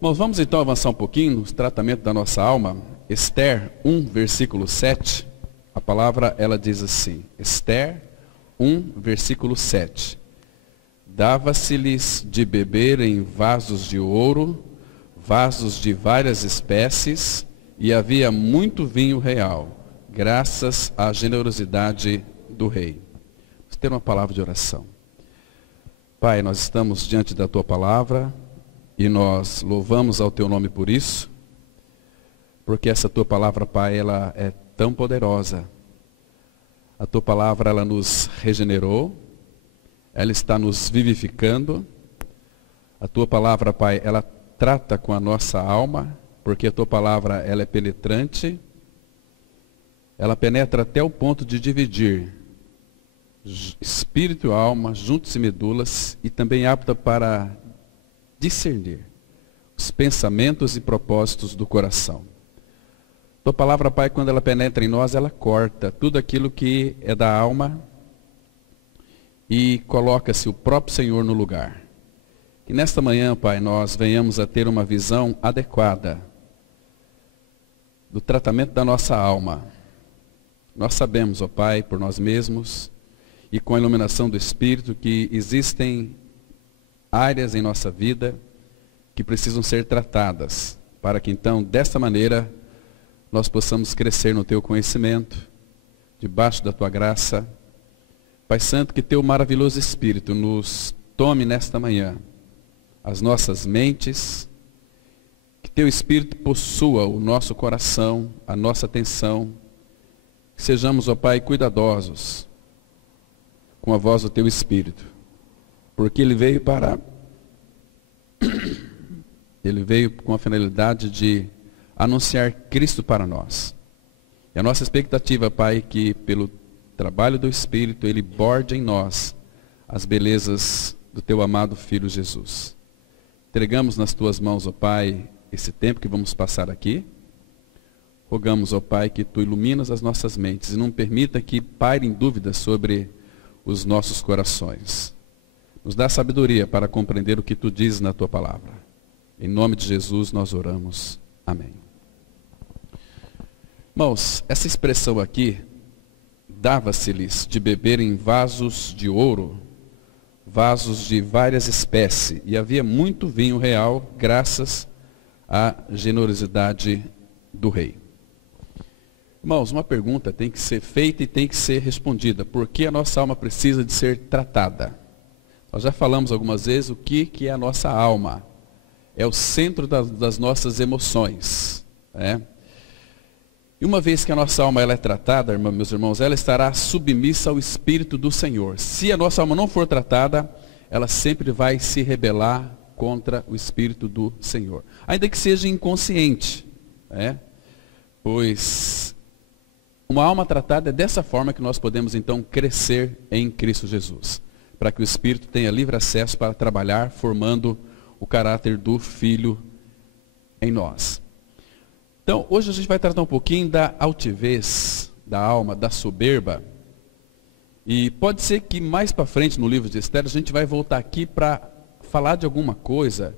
Bom, vamos então avançar um pouquinho no tratamento da nossa alma. Esther 1, versículo 7. A palavra, ela diz assim. Esther 1, versículo 7. Dava-se-lhes de beber em vasos de ouro, vasos de várias espécies, e havia muito vinho real, graças à generosidade do rei. Vamos ter uma palavra de oração. Pai, nós estamos diante da tua palavra e nós louvamos ao teu nome por isso, porque essa tua palavra, Pai, ela é tão poderosa. A tua palavra, ela nos regenerou, ela está nos vivificando. A tua palavra, Pai, ela trata com a nossa alma, porque a tua palavra, ela é penetrante, ela penetra até o ponto de dividir espírito e alma, juntos e medulas, e também apta para discernir os pensamentos e propósitos do coração. Tua palavra, Pai, quando ela penetra em nós, ela corta tudo aquilo que é da alma e coloca-se o próprio Senhor no lugar. Que nesta manhã, Pai, nós venhamos a ter uma visão adequada do tratamento da nossa alma. Nós sabemos, ó Pai, por nós mesmos e com a iluminação do Espírito, que existem áreas em nossa vida que precisam ser tratadas, para que então, desta maneira, nós possamos crescer no Teu conhecimento, debaixo da Tua graça. Pai Santo, que Teu maravilhoso Espírito nos tome nesta manhã as nossas mentes, que Teu Espírito possua o nosso coração, a nossa atenção, que sejamos, ó Pai, cuidadosos com a voz do Teu Espírito, porque Ele veio com a finalidade de anunciar Cristo para nós. E a nossa expectativa, Pai, é que pelo trabalho do Espírito, Ele borde em nós as belezas do Teu amado Filho Jesus. Entregamos nas Tuas mãos, ó Pai, esse tempo que vamos passar aqui. Rogamos, ó Pai, que Tu iluminas as nossas mentes e não permita que pairem dúvidas sobre os nossos corações. Nos dá sabedoria para compreender o que Tu dizes na Tua palavra. Em nome de Jesus nós oramos. Amém. Irmãos, essa expressão aqui, dava-se-lhes de beber em vasos de ouro, vasos de várias espécies, e havia muito vinho real, graças à generosidade do rei. Irmãos, uma pergunta tem que ser feita e tem que ser respondida. Por que a nossa alma precisa de ser tratada? Nós já falamos algumas vezes o que é a nossa alma. É o centro das nossas emoções. Né? E uma vez que a nossa alma ela é tratada, meus irmãos, ela estará submissa ao Espírito do Senhor. Se a nossa alma não for tratada, ela sempre vai se rebelar contra o Espírito do Senhor. Ainda que seja inconsciente. Né? Pois uma alma tratada é dessa forma que nós podemos então crescer em Cristo Jesus. Para que o Espírito tenha livre acesso para trabalhar, formando o caráter do Filho em nós. Então, hoje a gente vai tratar um pouquinho da altivez da alma, da soberba. E pode ser que mais para frente no livro de Esther a gente vai voltar aqui para falar de alguma coisa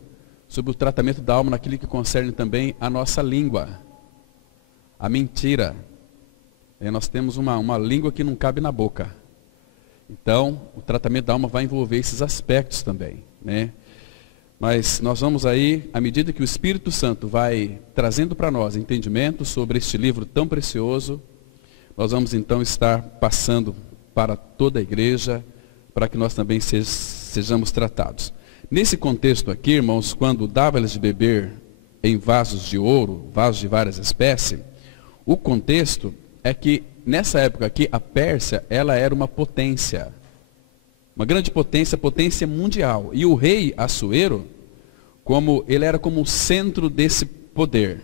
sobre o tratamento da alma naquilo que concerne também a nossa língua. A mentira. Nós temos uma língua que não cabe na boca. Então, o tratamento da alma vai envolver esses aspectos também, né? Mas nós vamos aí, à medida que o Espírito Santo vai trazendo para nós entendimento sobre este livro tão precioso, nós vamos então estar passando para toda a igreja, para que nós também sejamos tratados. Nesse contexto aqui, irmãos, quando dava-lhes de beber em vasos de ouro, vasos de várias espécies, o contexto é que nessa época aqui, a Pérsia, ela era uma potência. Uma grande potência, potência mundial. E o rei Assuero, ele era como o centro desse poder.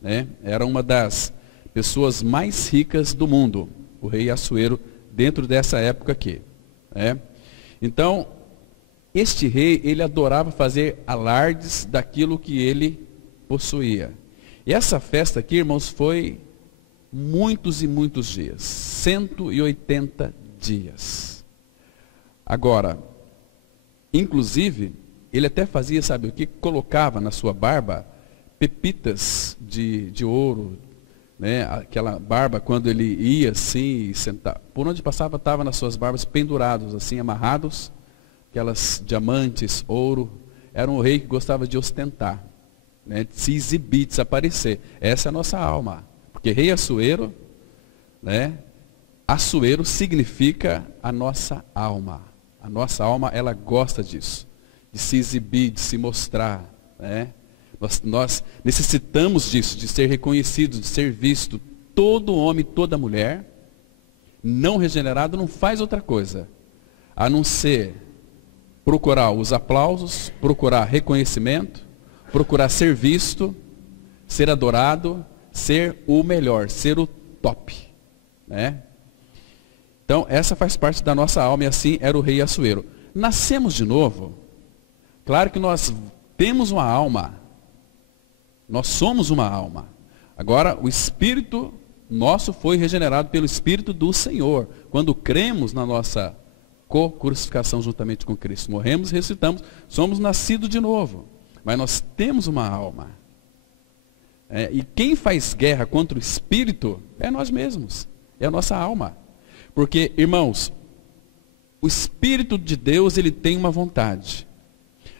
Né? Era uma das pessoas mais ricas do mundo. O rei Assuero, dentro dessa época aqui. Né? Então, este rei, ele adorava fazer alardes daquilo que ele possuía. E essa festa aqui, irmãos, foi muitos e muitos dias. 180 dias. Agora, inclusive, ele até fazia, sabe o que? Colocava na sua barba pepitas de ouro, né? Aquela barba, quando ele ia assim, sentar, por onde passava, estava nas suas barbas pendurados, assim, amarrados, aquelas diamantes, ouro. Era um rei que gostava de ostentar, né? De se exibir, de se aparecer. Essa é a nossa alma. Porque rei Assuero, né? Assuero significa a nossa alma. A nossa alma, ela gosta disso, de se exibir, de se mostrar, né? Nós necessitamos disso, de ser reconhecido, de ser visto. Todo homem, toda mulher, não regenerado, não faz outra coisa, a não ser procurar os aplausos, procurar reconhecimento, procurar ser visto, ser adorado, ser o melhor, ser o top, né? Então, essa faz parte da nossa alma, e assim era o rei Assuero. Nascemos de novo, claro que nós temos uma alma, nós somos uma alma. Agora, o espírito nosso foi regenerado pelo Espírito do Senhor, quando cremos na nossa co-crucificação juntamente com Cristo. Morremos e ressuscitamos, somos nascidos de novo, mas nós temos uma alma. E quem faz guerra contra o espírito é nós mesmos, é a nossa alma. Porque, irmãos, o Espírito de Deus, ele tem uma vontade.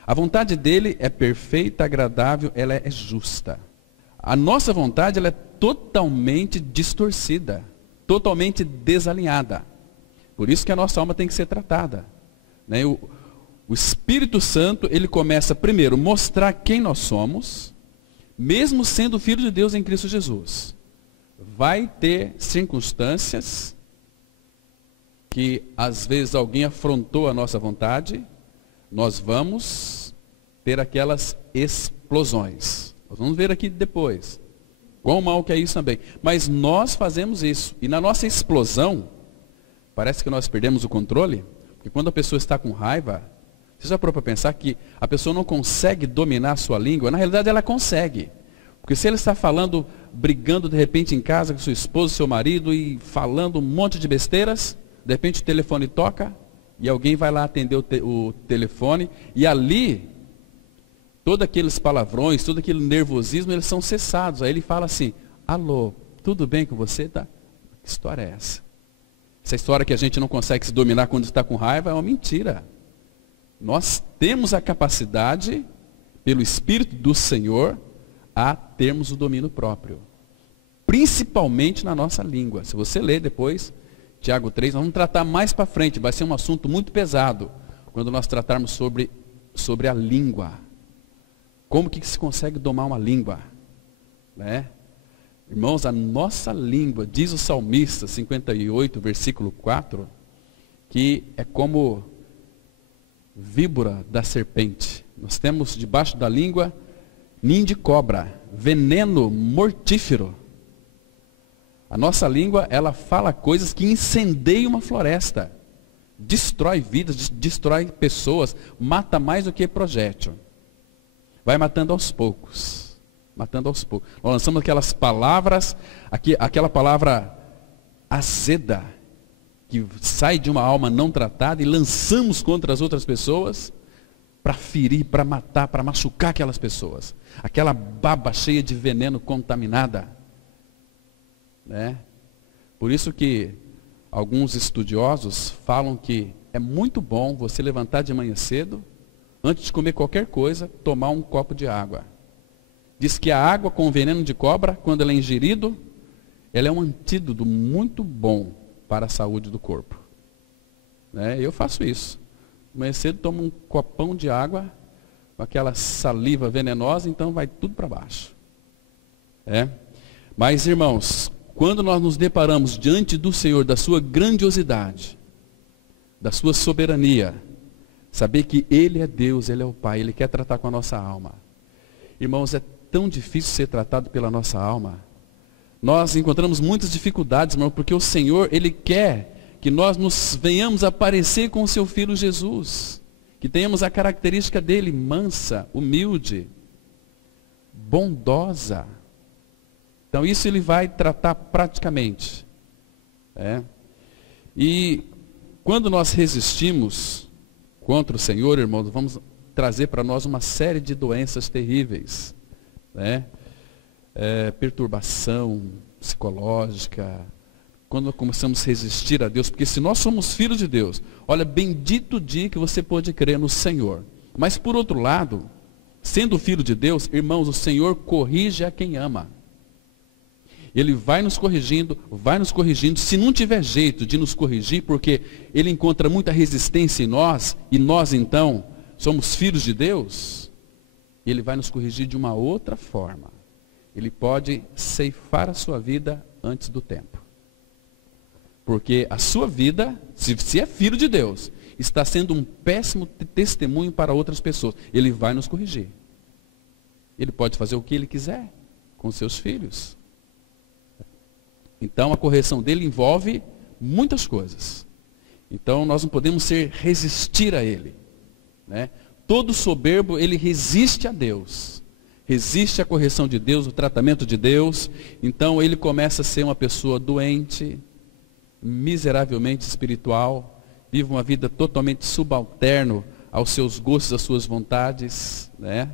A vontade dele é perfeita, agradável, ela é justa. A nossa vontade, ela é totalmente distorcida, totalmente desalinhada. Por isso que a nossa alma tem que ser tratada, né? O Espírito Santo, ele começa primeiro a mostrar quem nós somos, mesmo sendo filho de Deus em Cristo Jesus. Vai ter circunstâncias que às vezes alguém afrontou a nossa vontade, nós vamos ter aquelas explosões. Nós vamos ver aqui depois quão mal que é isso também. Mas nós fazemos isso. E na nossa explosão, parece que nós perdemos o controle. Porque quando a pessoa está com raiva, você já parou para pensar que a pessoa não consegue dominar a sua língua? Na realidade ela consegue. Porque se ele está falando, brigando de repente em casa com sua esposa, seu marido, e falando um monte de besteiras, de repente o telefone toca, e alguém vai lá atender o telefone, e ali, todos aqueles palavrões, todo aquele nervosismo, eles são cessados. Aí ele fala assim: alô, tudo bem com você? Tá? Que história é essa? Essa história que a gente não consegue se dominar quando está com raiva é uma mentira. Nós temos a capacidade, pelo Espírito do Senhor, a termos o domínio próprio. Principalmente na nossa língua. Se você ler depois Tiago 3, nós vamos tratar mais para frente, vai ser um assunto muito pesado, quando nós tratarmos sobre a língua. Como que se consegue domar uma língua? Né? Irmãos, a nossa língua, diz o salmista 58, versículo 4, que é como víbora da serpente. Nós temos debaixo da língua ninho de cobra, veneno mortífero. A nossa língua, ela fala coisas que incendeiam uma floresta, destrói vidas, destrói pessoas, mata mais do que projétil. Vai matando aos poucos, matando aos poucos. Nós lançamos aquelas palavras, aquela palavra azeda, que sai de uma alma não tratada e lançamos contra as outras pessoas, para ferir, para matar, para machucar aquelas pessoas. Aquela baba cheia de veneno contaminada. Né? Por isso que alguns estudiosos falam que é muito bom você levantar de manhã cedo, antes de comer qualquer coisa, tomar um copo de água. Diz que a água com veneno de cobra, quando ela é ingerido, ela é um antídoto muito bom para a saúde do corpo. Né? Eu faço isso. De manhã cedo tomo um copão de água, com aquela saliva venenosa, então vai tudo para baixo. Mas, irmãos, quando nós nos deparamos diante do Senhor, da sua grandiosidade, da sua soberania, saber que Ele é Deus, Ele é o Pai, Ele quer tratar com a nossa alma. Irmãos, é tão difícil ser tratado pela nossa alma. Nós encontramos muitas dificuldades, irmão, porque o Senhor, Ele quer que nós nos venhamos a parecer com o seu Filho Jesus, que tenhamos a característica dele, mansa, humilde, bondosa. Então isso ele vai tratar praticamente. E quando nós resistimos contra o Senhor, irmãos, vamos trazer para nós uma série de doenças terríveis, né? Perturbação psicológica, quando começamos a resistir a Deus, porque se nós somos filhos de Deus, olha, bendito o dia que você pode crer no Senhor. Mas por outro lado, sendo filho de Deus, irmãos, o Senhor corrige a quem ama. Ele vai nos corrigindo, se não tiver jeito de nos corrigir, porque Ele encontra muita resistência em nós, e nós então somos filhos de Deus, Ele vai nos corrigir de uma outra forma. Ele pode ceifar a sua vida antes do tempo. Porque a sua vida, se é filho de Deus, está sendo um péssimo testemunho para outras pessoas. Ele vai nos corrigir. Ele pode fazer o que Ele quiser com seus filhos. Então a correção dele envolve muitas coisas. Então nós não podemos resistir a Ele, né? Todo soberbo, ele resiste a Deus. Resiste à correção de Deus, o tratamento de Deus. Então ele começa a ser uma pessoa doente, miseravelmente espiritual, vive uma vida totalmente subalterno aos seus gostos, às suas vontades, né?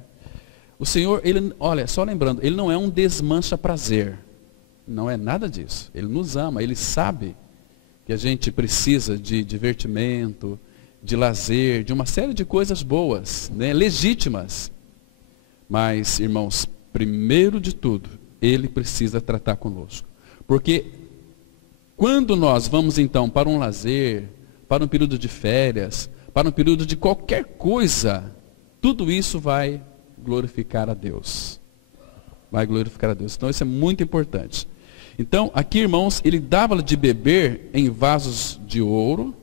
O Senhor, Ele, olha, só lembrando, Ele não é um desmancha prazer. Não é nada disso. Ele nos ama, Ele sabe que a gente precisa de divertimento, de lazer, de uma série de coisas boas, né, legítimas. Mas, irmãos, primeiro de tudo, Ele precisa tratar conosco. Porque quando nós vamos então para um lazer, para um período de férias, para um período de qualquer coisa, tudo isso vai glorificar a Deus. Vai glorificar a Deus. Então isso é muito importante. Então, aqui, irmãos, ele dava de beber em vasos de ouro,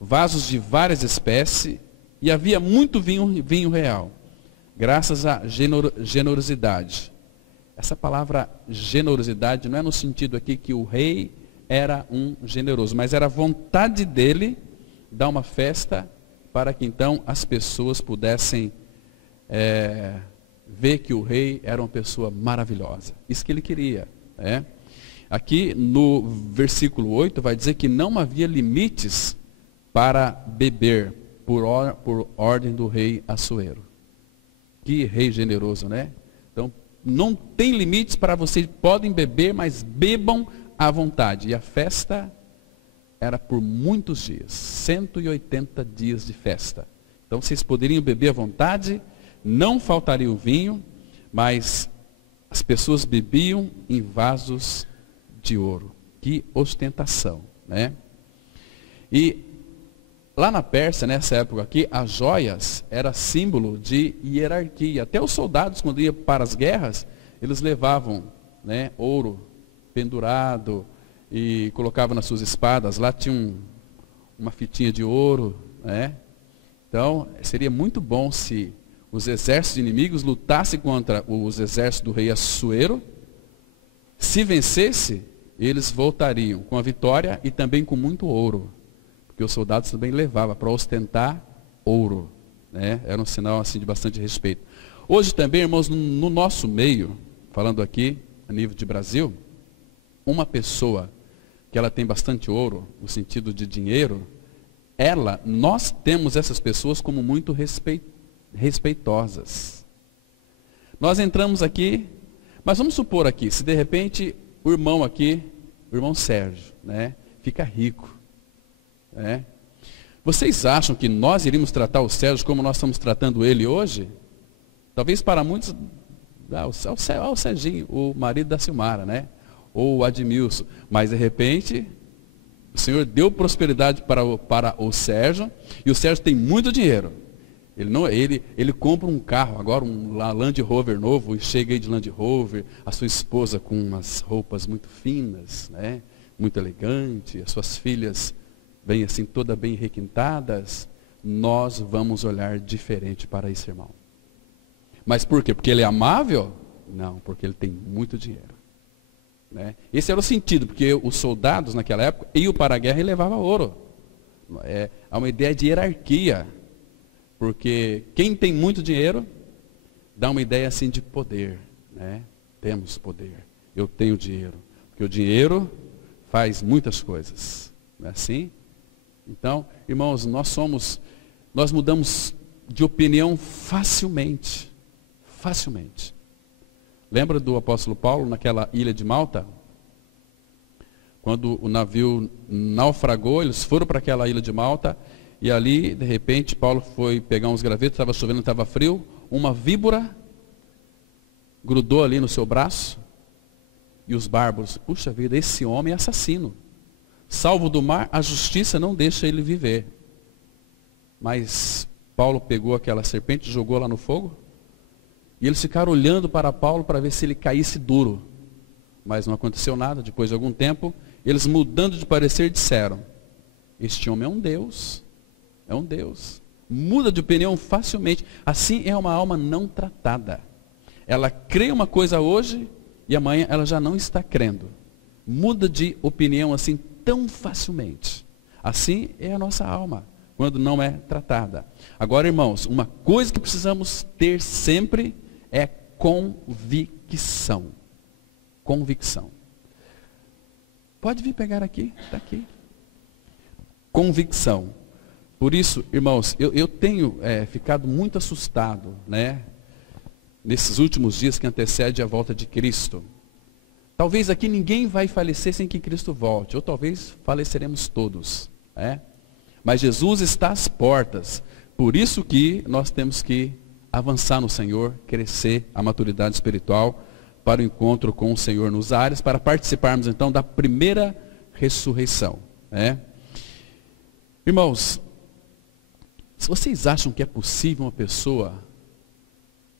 vasos de várias espécies, e havia muito vinho real, graças à generosidade. Essa palavra generosidade não é no sentido aqui que o rei era um generoso, mas era a vontade dele dar uma festa para que então as pessoas pudessem ver que o rei era uma pessoa maravilhosa. Isso que ele queria, né? Aqui no versículo 8 vai dizer que não havia limites para beber por ordem do rei Assuero. Que rei generoso, né? Então, não tem limites para vocês, podem beber, mas bebam à vontade. E a festa era por muitos dias, 180 dias de festa. Então, vocês poderiam beber à vontade, não faltaria o vinho, mas as pessoas bebiam em vasos de ouro. Que ostentação, né? E lá na Pérsia, nessa época aqui, as joias era símbolo de hierarquia. Até os soldados, quando iam para as guerras, eles levavam, né, ouro pendurado e colocavam nas suas espadas. Lá tinha uma fitinha de ouro, né? Então, seria muito bom se os exércitos inimigos lutassem contra os exércitos do rei Assuero. Se vencesse, eles voltariam com a vitória e também com muito ouro. Porque os soldados também levavam para ostentar ouro, né? Era um sinal assim de bastante respeito. Hoje também, irmãos, no nosso meio, falando aqui a nível de Brasil, uma pessoa que ela tem bastante ouro, no sentido de dinheiro, nós temos essas pessoas como muito respeitosas. Nós entramos aqui, mas vamos supor aqui, se de repente o irmão aqui, o irmão Sérgio, né, fica rico, né? Vocês acham que nós iríamos tratar o Sérgio como nós estamos tratando ele hoje? Talvez para muitos, o Serginho, o marido da Silmara, né? Ou o Admilson, mas de repente o Senhor deu prosperidade para o Sérgio, e o Sérgio tem muito dinheiro. Ele compra um carro, agora um Land Rover novo, e chega aí de Land Rover, a sua esposa com umas roupas muito finas, né? Muito elegante, as suas filhas vêm assim todas bem requintadas. Nós vamos olhar diferente para esse irmão. Mas por quê? Porque ele é amável? Não, porque ele tem muito dinheiro, né? Esse era o sentido, porque os soldados naquela época iam para a guerra e levavam ouro. Há uma ideia de hierarquia, porque quem tem muito dinheiro dá uma ideia assim de poder, né? Temos poder, eu tenho dinheiro, porque o dinheiro faz muitas coisas, não é assim? Então, irmãos, nós somos nós mudamos de opinião facilmente. Facilmente. Lembra do apóstolo Paulo naquela ilha de Malta? Quando o navio naufragou, eles foram para aquela ilha de Malta, e ali, de repente, Paulo foi pegar uns gravetos, estava chovendo, estava frio, uma víbora grudou ali no seu braço, e os bárbaros, puxa vida, esse homem é assassino. Salvo do mar, a justiça não deixa ele viver. Mas Paulo pegou aquela serpente e jogou lá no fogo, e eles ficaram olhando para Paulo para ver se ele caísse duro. Mas não aconteceu nada. Depois de algum tempo, eles, mudando de parecer, disseram: este homem é um Deus. É um Deus. Muda de opinião facilmente. Assim é uma alma não tratada. Ela crê uma coisa hoje e amanhã ela já não está crendo. Muda de opinião assim tão facilmente. Assim é a nossa alma, quando não é tratada. Agora, irmãos, uma coisa que precisamos ter sempre é convicção. Convicção. Pode vir pegar aqui, está aqui. Convicção. Por isso, irmãos, eu tenho ficado muito assustado, né? Nesses últimos dias que antecedem a volta de Cristo. Talvez aqui ninguém vai falecer sem que Cristo volte, ou talvez faleceremos todos, né? Mas Jesus está às portas. Por isso que nós temos que avançar no Senhor, crescer a maturidade espiritual para o encontro com o Senhor nos ares, para participarmos então da primeira ressurreição, né? Irmãos, se vocês acham que é possível uma pessoa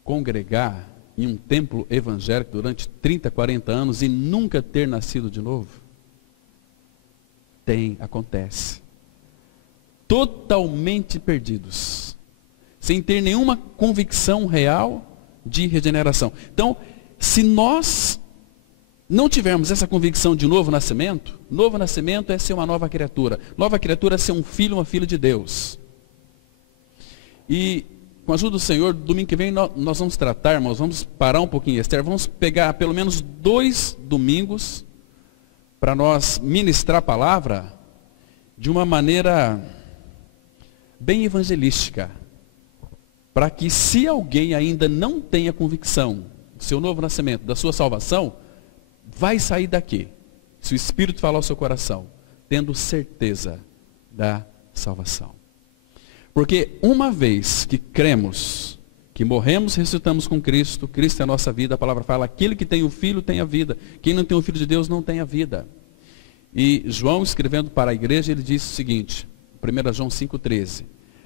congregar em um templo evangélico durante 30, 40 anos e nunca ter nascido de novo? Acontece. Totalmente perdidos, sem ter nenhuma convicção real de regeneração. Então, se nós não tivermos essa convicção de novo nascimento é ser uma nova criatura. Nova criatura é ser um filho, uma filha de Deus. E, com a ajuda do Senhor, domingo que vem nós vamos tratar, irmãos, vamos parar um pouquinho, Esther, vamos pegar pelo menos 2 domingos para nós ministrar a palavra de uma maneira bem evangelística, para que, se alguém ainda não tenha convicção do seu novo nascimento, da sua salvação, vai sair daqui, se o Espírito falar ao seu coração, tendo certeza da salvação. Porque uma vez que cremos, que morremos e ressuscitamos com Cristo, Cristo é a nossa vida, a palavra fala: aquele que tem o Filho tem a vida, quem não tem o Filho de Deus não tem a vida. E João, escrevendo para a igreja, ele disse o seguinte, 1 João 5,13: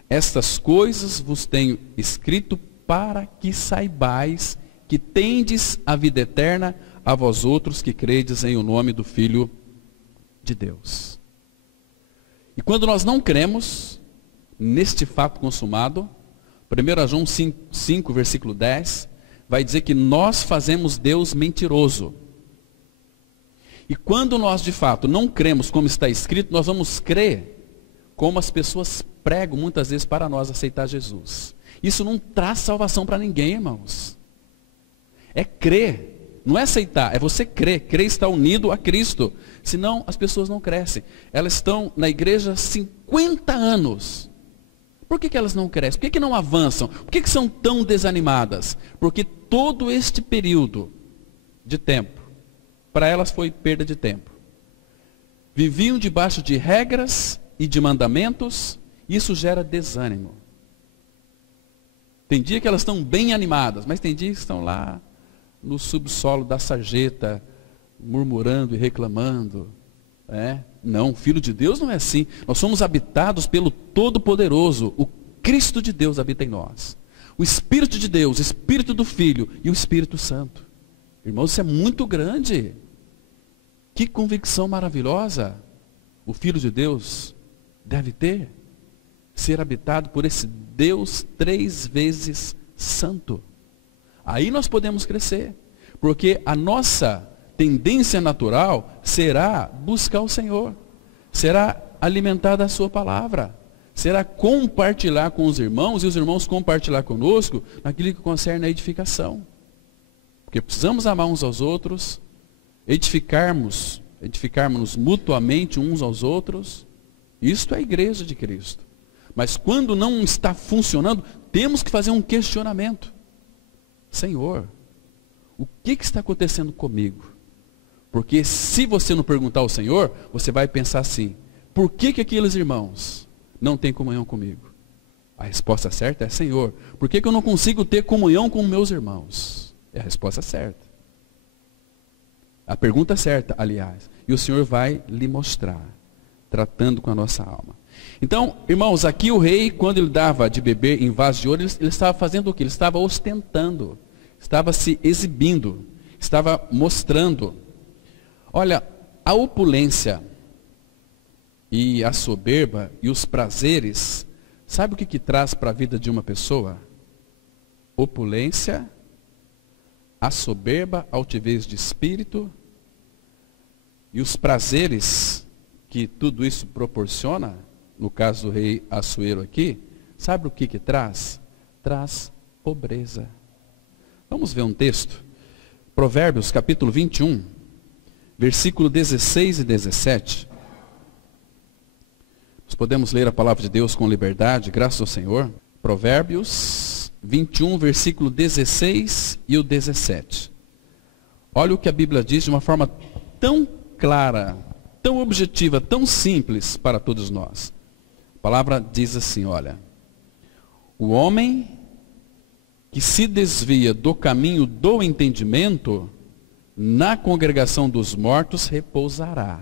estas coisas vos tenho escrito para que saibais que tendes a vida eterna, a vós outros que credes em o nome do Filho de Deus. E quando nós não cremos neste fato consumado, 1 João 5, versículo 10, vai dizer que nós fazemos Deus mentiroso. E quando nós de fato não cremos como está escrito, nós vamos crer como as pessoas pregam muitas vezes para nós aceitar Jesus. Isso não traz salvação para ninguém, irmãos. É crer, não é aceitar, é você crer. Crer está unido a Cristo. Senão as pessoas não crescem. Elas estão na igreja há 50 anos. Por que elas não crescem? Por que não avançam? Por que são tão desanimadas? Porque todo este período de tempo, para elas foi perda de tempo. Viviam debaixo de regras e de mandamentos, isso gera desânimo. Tem dia que elas estão bem animadas, mas tem dias que estão lá no subsolo da sarjeta, murmurando e reclamando. Não, filho de Deus não é assim. Nós somos habitados pelo Todo-Poderoso. O Cristo de Deus habita em nós. O Espírito de Deus, o Espírito do Filho e o Espírito Santo. Irmãos, isso é muito grande. Que convicção maravilhosa o Filho de Deus deve ter. Ser habitado por esse Deus 3 vezes santo. Aí nós podemos crescer. Porque a nossa tendência natural será buscar o Senhor. Será alimentar da sua palavra. Será compartilhar com os irmãos e os irmãos compartilhar conosco naquilo que concerne a edificação. Porque precisamos amar uns aos outros, edificarmos mutuamente uns aos outros. Isto é a igreja de Cristo. Mas quando não está funcionando, temos que fazer um questionamento. Senhor, o que está acontecendo comigo? Porque se você não perguntar ao Senhor, você vai pensar assim: por que aqueles irmãos não têm comunhão comigo? A resposta certa é: Senhor, por que eu não consigo ter comunhão com meus irmãos? É a resposta certa. A pergunta certa, aliás. E o Senhor vai lhe mostrar, tratando com a nossa alma. Então, irmãos, aqui o rei, quando ele dava de beber em vaso de ouro, ele estava fazendo o quê? Ele estava ostentando, estava se exibindo, estava mostrando. Olha, a opulência e a soberba e os prazeres, sabe o que traz para a vida de uma pessoa? Opulência, a soberba, a altivez de espírito e os prazeres que tudo isso proporciona, no caso do rei Assuero aqui, sabe o que traz? Traz pobreza. Vamos ver um texto. Provérbios capítulo 21, versículo 16 e 17. Nós podemos ler a palavra de Deus com liberdade, graças ao Senhor. Provérbios 21, versículo 16 e o 17. Olha o que a Bíblia diz de uma forma tão clara, tão objetiva, tão simples para todos nós. A palavra diz assim, olha: o homem que se desvia do caminho do entendimento, na congregação dos mortos repousará.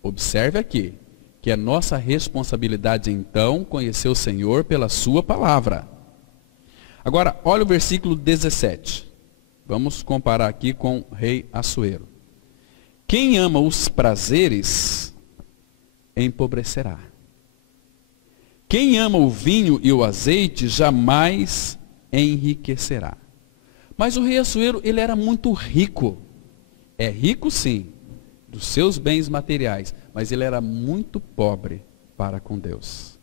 Observe aqui, que é nossa responsabilidade então conhecer o Senhor pela sua palavra. Agora, olha o versículo 17. Vamos comparar aqui com o rei Assuero. Quem ama os prazeres, empobrecerá. Quem ama o vinho e o azeite, jamais enriquecerá. Mas o rei Assuero, ele era muito rico. É rico sim, dos seus bens materiais, mas ele era muito pobre para com Deus.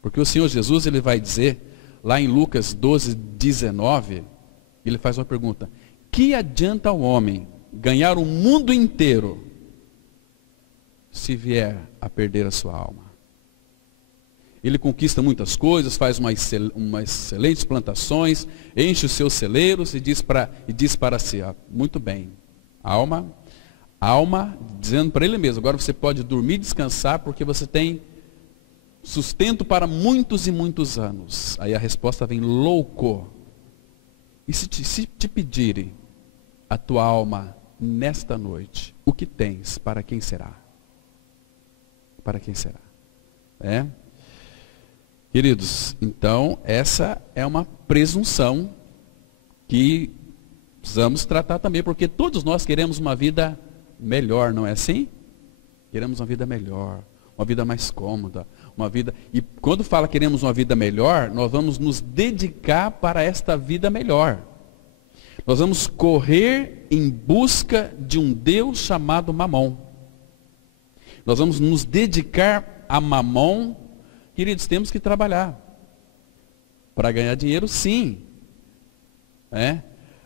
Porque o Senhor Jesus, ele vai dizer, lá em Lucas 12, 19, ele faz uma pergunta: que adianta ao homem ganhar o mundo inteiro, se vier a perder a sua alma? Ele conquista muitas coisas, faz umas excelentes plantações, enche os seus celeiros e diz para si, ó, muito bem, alma, dizendo para ele mesmo, agora você pode dormir e descansar, porque você tem sustento para muitos e muitos anos. Aí a resposta vem: louco. E se te pedirem a tua alma nesta noite, o que tens, para quem será? Para quem será? É? Queridos, então essa é uma presunção que precisamos tratar também, porque todos nós queremos uma vida melhor, não é assim? Queremos uma vida melhor, uma vida mais cômoda, uma vida... E quando fala queremos uma vida melhor, nós vamos nos dedicar para esta vida melhor. Nós vamos correr em busca de um Deus chamado Mamon. Nós vamos nos dedicar a Mamon. Queridos, temos que trabalhar para ganhar dinheiro, sim.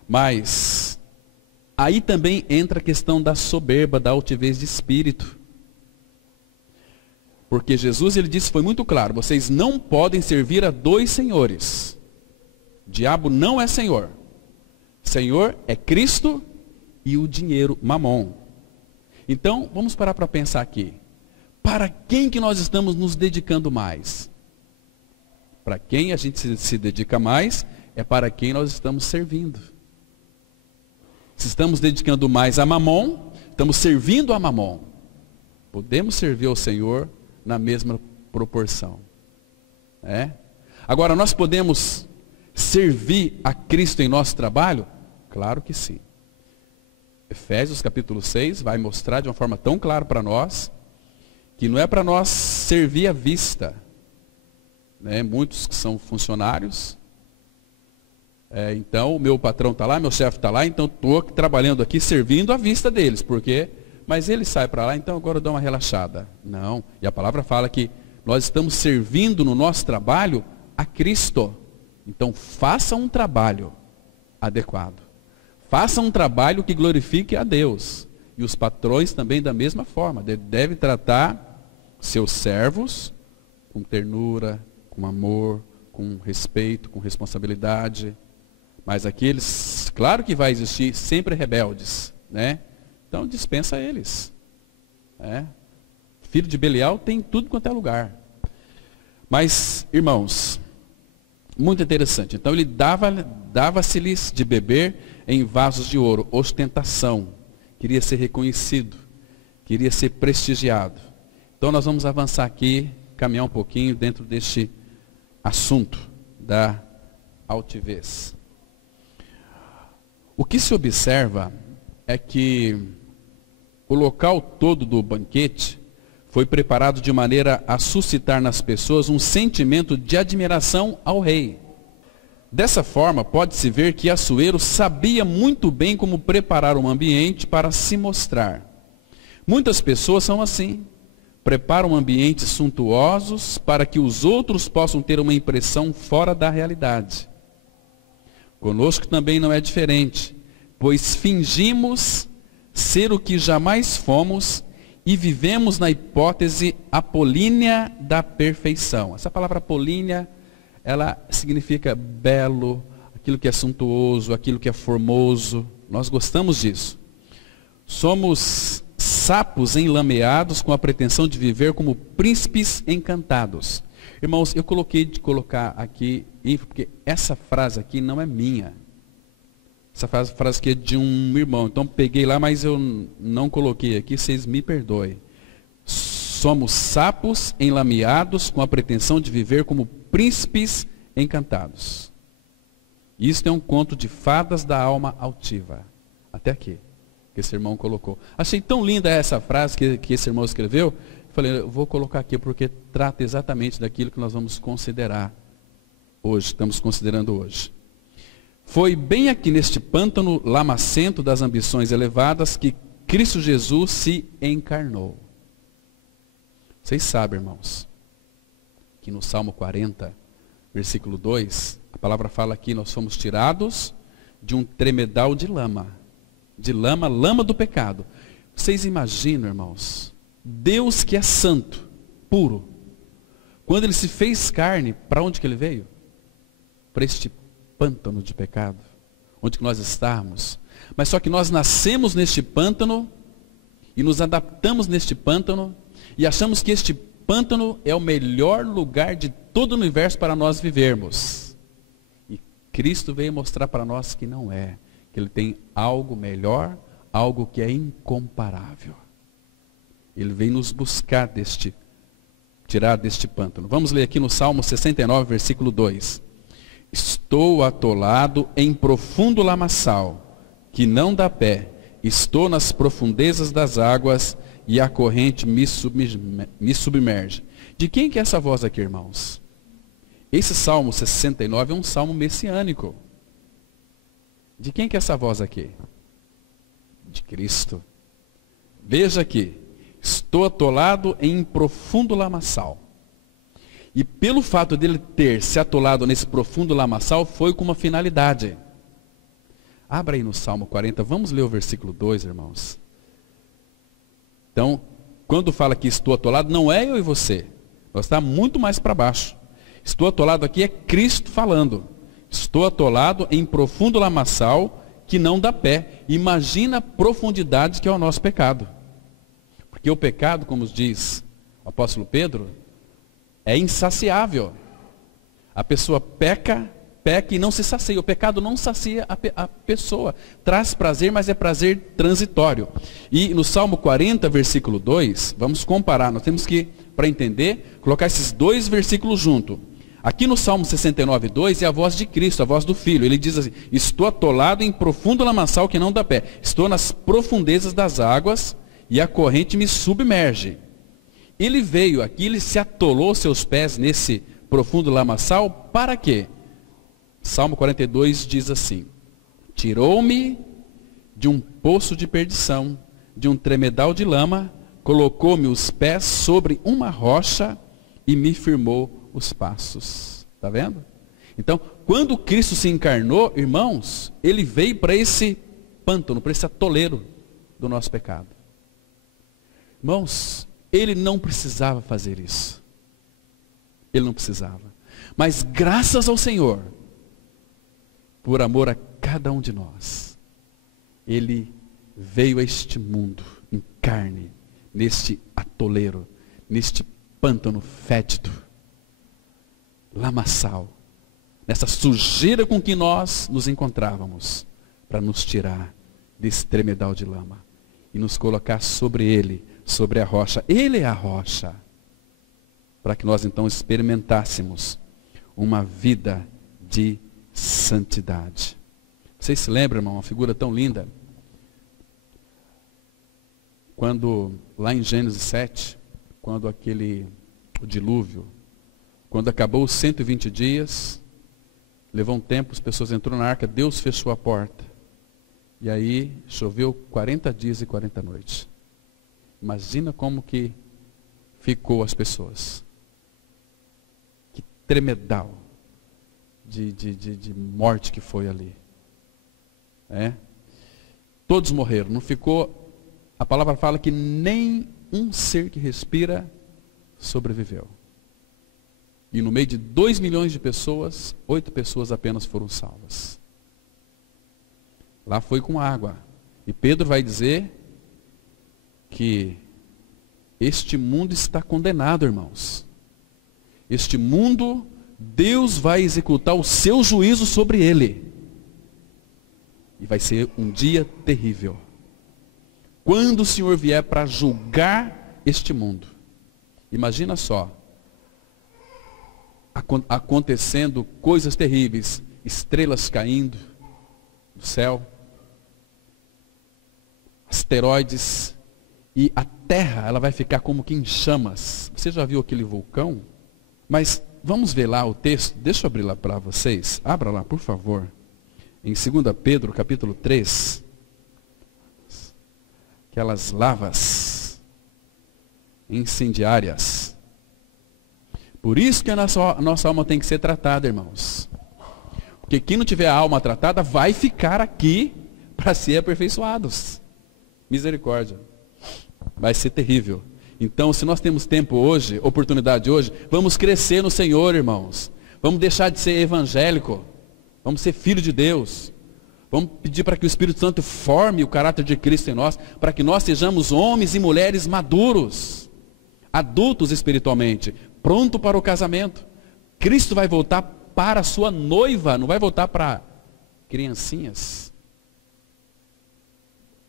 Mas aí também entra a questão da soberba, da altivez de espírito. Porque Jesus, ele disse, foi muito claro: vocês não podem servir a dois senhores. O diabo não é Senhor. Senhor é Cristo e o dinheiro, Mamon. Então, vamos parar para pensar aqui. Para quem que nós estamos nos dedicando mais? Para quem a gente se dedica mais, é para quem nós estamos servindo. Se estamos dedicando mais a Mamon, estamos servindo a Mamon. Podemos servir ao Senhor na mesma proporção. Agora, nós podemos servir a Cristo em nosso trabalho? Claro que sim. Efésios capítulo 6 vai mostrar de uma forma tão clara para nós, que não é para nós servir à vista. Muitos que são funcionários, então o meu patrão está lá, meu chefe está lá, então estou trabalhando aqui servindo à vista deles, porque, mas ele sai para lá, então agora eu dou uma relaxada. Não, e a palavra fala que nós estamos servindo no nosso trabalho a Cristo. Então faça um trabalho adequado. Faça um trabalho que glorifique a Deus. E os patrões também da mesma forma. Devem tratar seus servos com ternura, com amor, com respeito, com responsabilidade. Mas aqueles, claro que vai existir sempre rebeldes, né? Então dispensa eles. Filho de Belial tem tudo quanto é lugar. Mas, irmãos, muito interessante. Então ele dava-se-lhes de beber em vasos de ouro, ostentação. Queria ser reconhecido, queria ser prestigiado. Então nós vamos avançar aqui, caminhar um pouquinho dentro deste assunto da altivez. O que se observa é que o local todo do banquete foi preparado de maneira a suscitar nas pessoas um sentimento de admiração ao rei. Dessa forma, pode-se ver que Assuero sabia muito bem como preparar um ambiente para se mostrar. Muitas pessoas são assim. Preparam ambientes suntuosos para que os outros possam ter uma impressão fora da realidade. Conosco também não é diferente, pois fingimos ser o que jamais fomos e vivemos na hipótese apolínea da perfeição. Essa palavra apolínea, ela significa belo, aquilo que é suntuoso, aquilo que é formoso. Nós gostamos disso. Somos sapos enlameados com a pretensão de viver como príncipes encantados. Irmãos, eu coloquei de colocar aqui, porque essa frase aqui não é minha. Essa frase aqui é de um irmão. Então peguei lá, mas eu não coloquei aqui, vocês me perdoem. Somos sapos enlameados com a pretensão de viver como príncipes encantados. Isso é um conto de fadas da alma altiva. Até aqui, que esse irmão colocou. Achei tão linda essa frase que esse irmão escreveu. Falei, eu vou colocar aqui porque trata exatamente daquilo que nós vamos considerar hoje, estamos considerando hoje. Foi bem aqui neste pântano lamacento das ambições elevadas que Cristo Jesus se encarnou. Vocês sabem, irmãos, que no Salmo 40, versículo 2, a palavra fala que nós fomos tirados de um tremedal de lama, lama do pecado. Vocês imaginam, irmãos, Deus que é santo, puro, quando ele se fez carne, para onde que ele veio? Para este pântano de pecado, onde que nós estamos. Mas só que nós nascemos neste pântano e nos adaptamos neste pântano e achamos que este pântano é o melhor lugar de todo o universo para nós vivermos. E Cristo veio mostrar para nós que não é, que ele tem algo melhor, algo que é incomparável. Ele veio nos buscar tirar deste pântano. Vamos ler aqui no Salmo 69, versículo 2. Estou atolado em profundo lamaçal, que não dá pé. Estou nas profundezas das águas e a corrente me submerge. De quem que é essa voz aqui, irmãos? Esse Salmo 69 é um salmo messiânico. De quem que é essa voz aqui? De Cristo. Veja aqui. Estou atolado em profundo lamaçal. E pelo fato dele ter se atolado nesse profundo lamaçal, foi com uma finalidade. Abra aí no Salmo 40, vamos ler o versículo 2, irmãos. Então, quando fala que estou atolado, não é eu e você. Nós estamos muito mais para baixo. Estou atolado aqui é Cristo falando. Estou atolado em profundo lamaçal que não dá pé. Imagina a profundidade que é o nosso pecado. Porque o pecado, como diz o apóstolo Pedro, é insaciável. A pessoa peca e não se sacia. O pecado não sacia a pessoa. Traz prazer, mas é prazer transitório. E no Salmo 40, versículo 2, vamos comparar. Nós temos que, para entender, colocar esses dois versículos juntos. Aqui no Salmo 69, 2 é a voz de Cristo, a voz do Filho. Ele diz assim, estou atolado em profundo lamaçal que não dá pé. Estou nas profundezas das águas e a corrente me submerge. Ele veio aqui, ele se atolou seus pés nesse profundo lamaçal, para quê? Salmo 42 diz assim, tirou-me de um poço de perdição, de um tremedal de lama, colocou-me os pés sobre uma rocha e me firmou os passos. Está vendo? Então, quando Cristo se encarnou, irmãos, ele veio para esse pântano, para esse atoleiro do nosso pecado. Irmãos, ele não precisava fazer isso. Ele não precisava. Mas graças ao Senhor, por amor a cada um de nós, Ele veio a este mundo em carne, neste atoleiro, neste pântano fétido, lamaçal, nessa sujeira com que nós nos encontrávamos, para nos tirar desse tremedal de lama e nos colocar sobre Ele, sobre a rocha. Ele é a rocha, para que nós então experimentássemos uma vida de santidade. Vocês se lembram, irmão, uma figura tão linda? Quando, lá em Gênesis 7, quando o dilúvio, quando acabou os 120 dias, levou um tempo, as pessoas entraram na arca, Deus fechou a porta. E aí choveu 40 dias e 40 noites. Imagina como que ficou as pessoas. Que tremedal de morte que foi ali. Todos morreram, não ficou. A palavra fala que nem um ser que respira sobreviveu. E no meio de 2 milhões de pessoas, 8 pessoas apenas foram salvas. Lá foi com água. E Pedro vai dizer que este mundo está condenado, irmãos. Este mundo, Deus vai executar o seu juízo sobre ele. E vai ser um dia terrível. Quando o Senhor vier para julgar este mundo. Imagina só. Acontecendo coisas terríveis. Estrelas caindo do céu. Asteroides. E a terra, ela vai ficar como que em chamas. Você já viu aquele vulcão? Mas vamos ver lá o texto. Deixa eu abrir lá para vocês. Abra lá, por favor. Em 2 Pedro, capítulo 3. Aquelas lavas incendiárias. Por isso que a nossa alma tem que ser tratada, irmãos. Porque quem não tiver a alma tratada vai ficar aqui para ser aperfeiçoados. Misericórdia. Vai ser terrível. Então, se nós temos tempo hoje, oportunidade hoje, vamos crescer no Senhor, irmãos. Vamos deixar de ser evangélico. Vamos ser filho de Deus. Vamos pedir para que o Espírito Santo forme o caráter de Cristo em nós, para que nós sejamos homens e mulheres maduros, adultos espiritualmente, pronto para o casamento. Cristo vai voltar para a sua noiva, não vai voltar para criancinhas.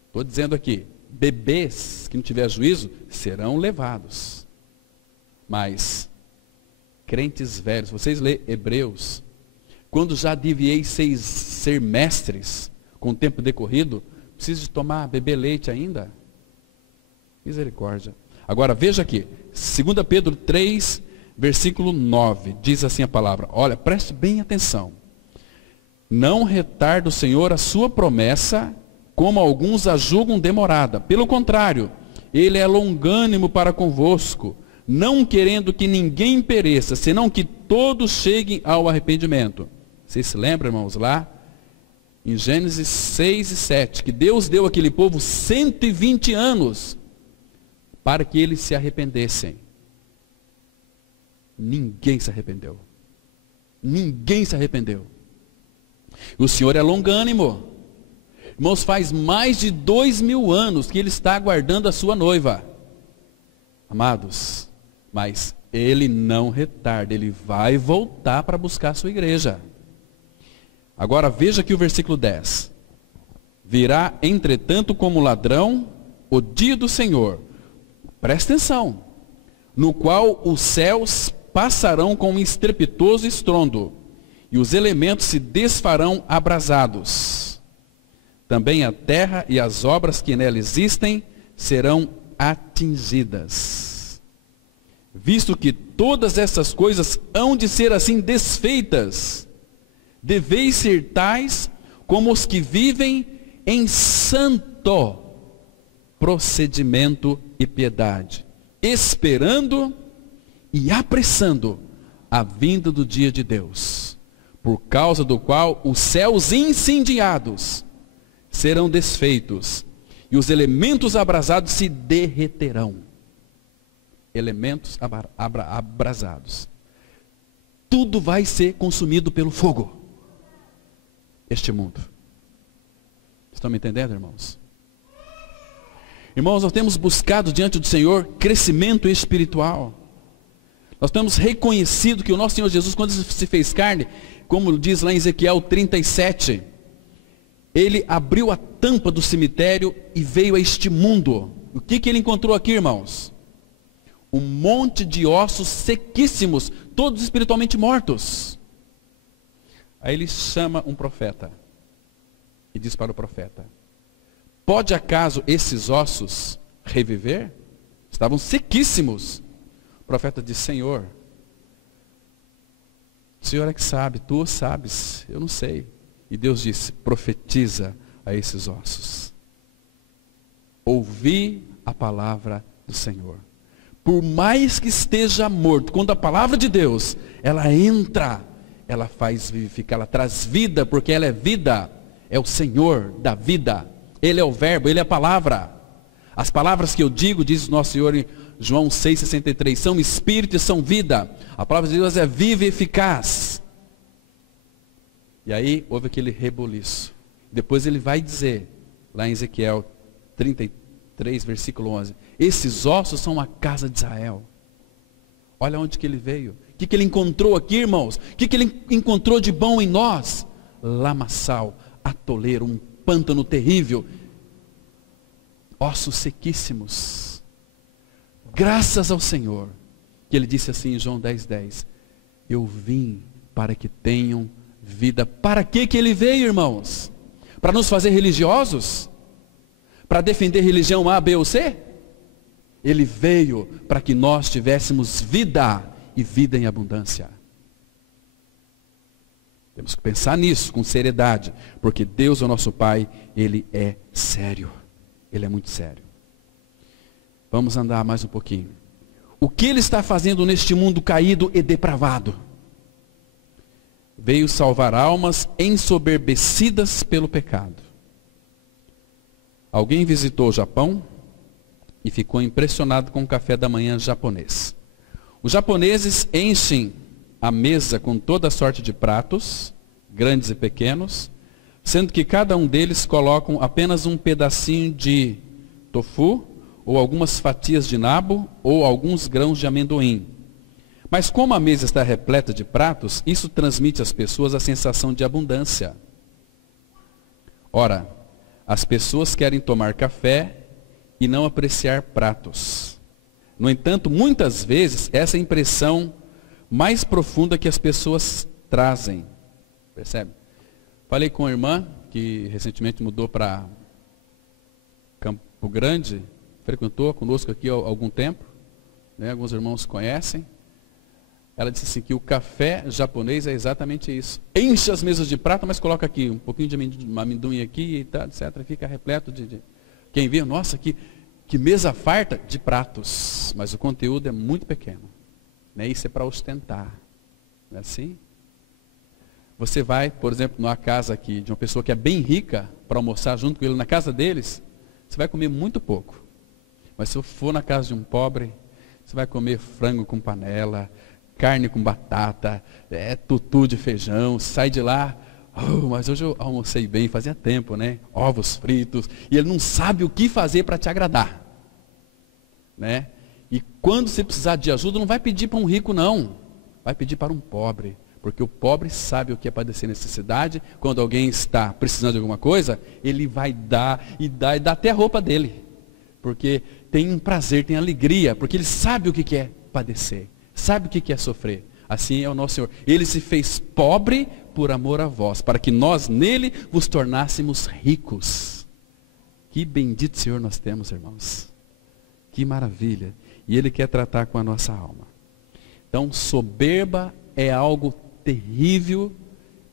Estou dizendo aqui, bebês que não tiver juízo serão levados. Mas crentes velhos, vocês lêem Hebreus, quando já devieis ser mestres, com o tempo decorrido, precisa de beber leite ainda? Misericórdia. Agora veja aqui, 2 Pedro 3, versículo 9, diz assim a palavra. Olha, preste bem atenção. Não retarda o Senhor a sua promessa, como alguns a julgam demorada. Pelo contrário, Ele é longânimo para convosco, não querendo que ninguém pereça, senão que todos cheguem ao arrependimento. Vocês se lembram, irmãos, lá em Gênesis 6 e 7, que Deus deu àquele povo 120 anos para que eles se arrependessem. Ninguém se arrependeu. Ninguém se arrependeu. O Senhor é longânimo. Irmãos, faz mais de 2000 anos que Ele está aguardando a sua noiva. Amados, mas Ele não retarda, Ele vai voltar para buscar a sua igreja. Agora veja aqui o versículo 10. Virá, entretanto, como ladrão, o dia do Senhor. Presta atenção. No qual os céus passarão com um estrepitoso estrondo, e os elementos se desfarão abrasados. Também a terra e as obras que nela existem serão atingidas. Visto que todas essas coisas hão de ser assim desfeitas, deveis ser tais como os que vivem em santo procedimento e piedade, esperando e apressando a vinda do dia de Deus, por causa do qual os céus incendiados serão desfeitos e os elementos abrasados se derreterão. Elementos abrasados. tudo vai ser consumido pelo fogo. Este mundo. Estão me entendendo, irmãos? Irmãos, nós temos buscado diante do Senhor crescimento espiritual. Nós temos reconhecido que o nosso Senhor Jesus, quando se fez carne, como diz lá em Ezequiel 37, ele abriu a tampa do cemitério e veio a este mundo. O que ele encontrou aqui, irmãos? Um monte de ossos sequíssimos, todos espiritualmente mortos. Aí ele chama um profeta e diz para o profeta: pode acaso esses ossos reviver? Estavam sequíssimos. O profeta disse: Senhor, o Senhor é que sabe, tu sabes, eu não sei. E Deus disse: profetiza a esses ossos. Ouvi a palavra do Senhor. Por mais que esteja morto, quando a palavra de Deus, ela entra, ela faz vivificar, ela traz vida, porque ela é vida, é o Senhor da vida. Ele é o verbo, ele é a palavra. As palavras que eu digo, diz o nosso Senhor em João 6,63, são espírito e são vida. A palavra de Deus é viva e eficaz. E aí houve aquele reboliço. Depois ele vai dizer, lá em Ezequiel 33, versículo 11, esses ossos são a casa de Israel. Olha onde que ele veio. O que ele encontrou aqui, irmãos? O que ele encontrou de bom em nós? Lamaçal, atoleiro, um pântano terrível. Ossos sequíssimos. Graças ao Senhor, que ele disse assim em João 10:10, eu vim para que tenham vida. Para que ele veio, irmãos? Para nos fazer religiosos? Para defender religião A, B ou C? Ele veio para que nós tivéssemos vida e vida em abundância. Temos que pensar nisso com seriedade, porque Deus, o nosso Pai, Ele é sério. Ele é muito sério. Vamos andar mais um pouquinho. O que Ele está fazendo neste mundo caído e depravado? Veio salvar almas ensoberbecidas pelo pecado. Alguém visitou o Japão e ficou impressionado com o café da manhã japonês. Os japoneses enchem a mesa com toda sorte de pratos, grandes e pequenos, sendo que cada um deles colocam apenas um pedacinho de tofu, ou algumas fatias de nabo, ou alguns grãos de amendoim. Mas como a mesa está repleta de pratos, isso transmite às pessoas a sensação de abundância. Ora, as pessoas querem tomar café e não apreciar pratos. No entanto, muitas vezes, essa é a impressão mais profunda que as pessoas trazem. Percebe? Falei com a irmã, que recentemente mudou para Campo Grande, frequentou conosco aqui há algum tempo, né? Alguns irmãos conhecem. Ela disse assim que o café japonês é exatamente isso. Enche as mesas de prata, mas coloca aqui um pouquinho de amendoim aqui e tal, etc. Fica repleto de... Quem vê, nossa, que mesa farta de pratos. Mas o conteúdo é muito pequeno. Né? Isso é para ostentar. Não é assim? Você vai, por exemplo, numa casa aqui de uma pessoa que é bem rica, para almoçar junto com ele na casa deles, você vai comer muito pouco. Mas se eu for na casa de um pobre, você vai comer frango com panela, carne com batata, tutu de feijão, sai de lá, mas hoje eu almocei bem, fazia tempo, né? Ovos fritos, e ele não sabe o que fazer para te agradar, né? E quando você precisar de ajuda, não vai pedir para um rico não, vai pedir para um pobre, porque o pobre sabe o que é padecer necessidade. Quando alguém está precisando de alguma coisa, ele vai dar e dá até a roupa dele, porque tem um prazer, tem alegria, porque ele sabe o que é padecer. Sabe o que é sofrer? Assim é o nosso Senhor. Ele se fez pobre por amor a vós, para que nós nele vos tornássemos ricos. Que bendito Senhor nós temos, irmãos. Que maravilha. E Ele quer tratar com a nossa alma. Então, soberba é algo terrível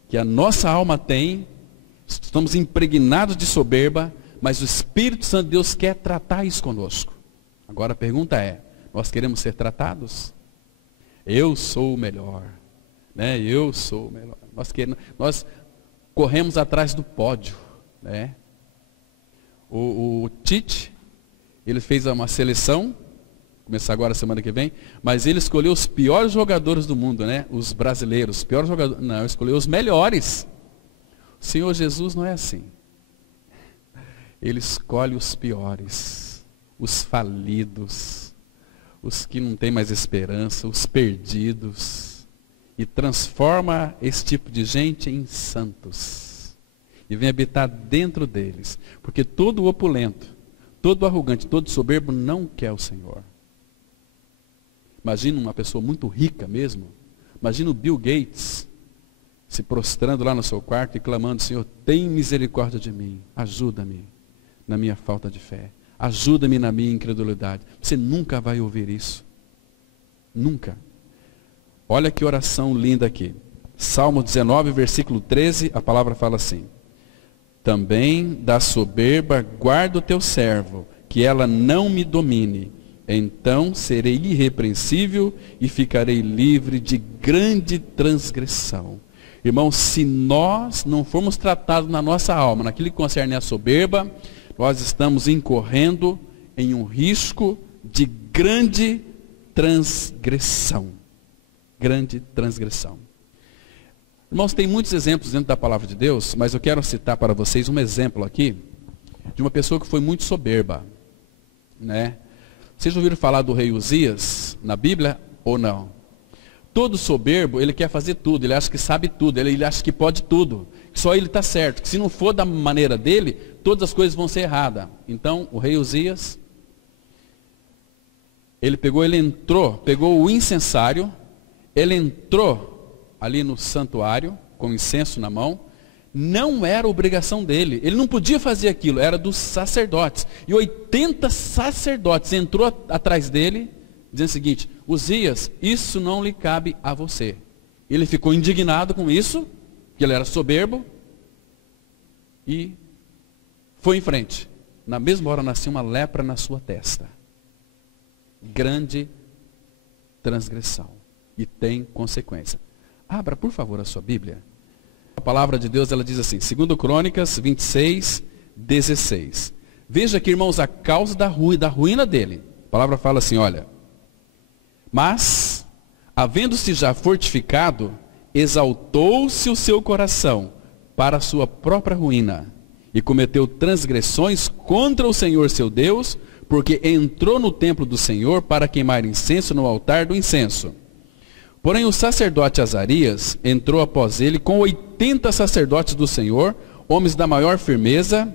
que a nossa alma tem. Estamos impregnados de soberba, mas o Espírito Santo de Deus quer tratar isso conosco. Agora a pergunta é, nós queremos ser tratados? Eu sou o melhor, né? Eu sou o melhor. Nós corremos atrás do pódio, né? O Tite, ele fez uma seleção começar agora semana que vem, mas ele escolheu os piores jogadores do mundo, né? Os brasileiros, os piores jogadores, não, escolheu os melhores. O Senhor Jesus não é assim. Ele escolhe os piores, os falidos, os que não têm mais esperança, os perdidos, e transforma esse tipo de gente em santos. E vem habitar dentro deles, porque todo opulento, todo arrogante, todo soberbo não quer o Senhor. Imagina uma pessoa muito rica mesmo. Imagina o Bill Gates se prostrando lá no seu quarto e clamando: Senhor, tem misericórdia de mim, ajuda-me na minha falta de fé, ajuda-me na minha incredulidade. Você nunca vai ouvir isso. Nunca. Olha que oração linda aqui. Salmo 19, versículo 13, a palavra fala assim: também da soberba guarda o teu servo, que ela não me domine. Então serei irrepreensível e ficarei livre de grande transgressão. Irmãos, se nós não formos tratados na nossa alma, naquilo que concerne a soberba, nós estamos incorrendo em um risco de grande transgressão. Grande transgressão. Irmãos, tem muitos exemplos dentro da palavra de Deus, mas eu quero citar para vocês um exemplo aqui de uma pessoa que foi muito soberba, né? Vocês já ouviram falar do rei Uzias na Bíblia ou não? Todo soberbo, ele quer fazer tudo, ele acha que sabe tudo, ele acha que pode tudo, que só ele está certo, que se não for da maneira dele, todas as coisas vão ser erradas. Então, o rei Uzias, ele entrou, pegou o incensário, ele entrou ali no santuário, com incenso na mão. Não era obrigação dele, ele não podia fazer aquilo, era dos sacerdotes. E 80 sacerdotes entrou atrás dele, dizendo o seguinte: Uzias, isso não lhe cabe a você. Ele ficou indignado com isso, que ele era soberbo, e foi em frente. Na mesma hora nasceu uma lepra na sua testa. Grande transgressão. E tem consequência. Abra, por favor, a sua Bíblia. A palavra de Deus, ela diz assim, 2 Crônicas 26, 16. Veja aqui, irmãos, a causa da ruína dele. A palavra fala assim, olha: mas, havendo-se já fortificado, exaltou-se o seu coração para a sua própria ruína, e cometeu transgressões contra o Senhor seu Deus, porque entrou no templo do Senhor para queimar incenso no altar do incenso. Porém, o sacerdote Azarias entrou após ele com 80 sacerdotes do Senhor, homens da maior firmeza,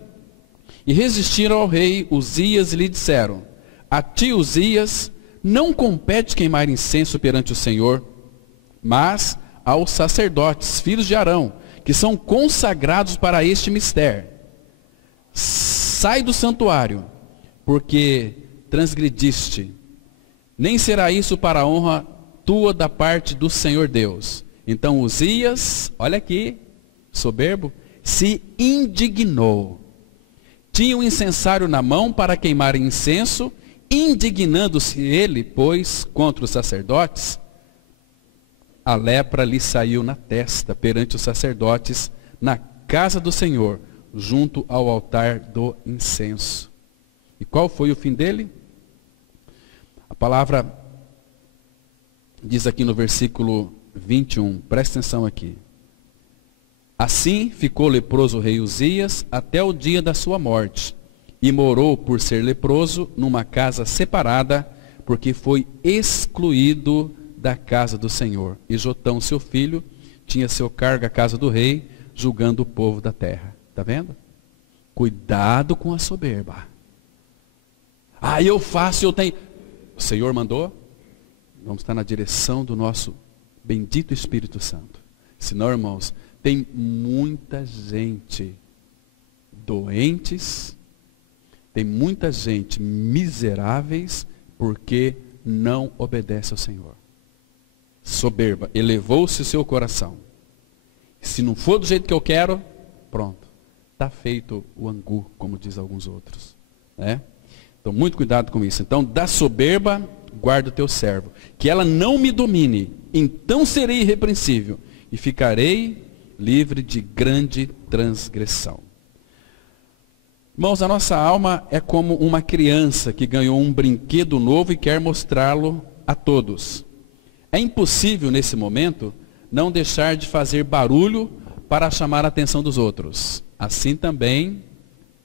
e resistiram ao rei Uzias e lhe disseram: a ti, Uzias, não compete queimar incenso perante o Senhor, mas aos sacerdotes, filhos de Arão, que são consagrados para este mistério. Sai do santuário, porque transgrediste. Nem será isso para a honra tua da parte do Senhor Deus. Então Uzias, olha aqui, soberbo, se indignou. Tinha um incensário na mão para queimar incenso, indignando-se ele, pois, contra os sacerdotes, a lepra lhe saiu na testa perante os sacerdotes, na casa do Senhor, junto ao altar do incenso. E qual foi o fim dele? A palavra diz aqui no versículo 21, presta atenção aqui. Assim ficou leproso o rei Uzias até o dia da sua morte, e morou por ser leproso numa casa separada, porque foi excluído da casa do Senhor. E Jotão, seu filho, tinha seu cargo à casa do rei, julgando o povo da terra. Está vendo? Cuidado com a soberba. Ah, eu faço, eu tenho. O Senhor mandou? Vamos estar na direção do nosso bendito Espírito Santo. Senão, irmãos, tem muita gente doentes, tem muita gente miseráveis, porque não obedece ao Senhor. Soberba, elevou-se o seu coração. Se não for do jeito que eu quero, pronto, está feito o angu, como diz alguns outros, né? Então, muito cuidado com isso. Então, da soberba, guarda o teu servo, que ela não me domine, então serei irrepreensível, e ficarei livre de grande transgressão. Irmãos, a nossa alma é como uma criança que ganhou um brinquedo novo e quer mostrá-lo a todos. É impossível, nesse momento, não deixar de fazer barulho para chamar a atenção dos outros. Assim também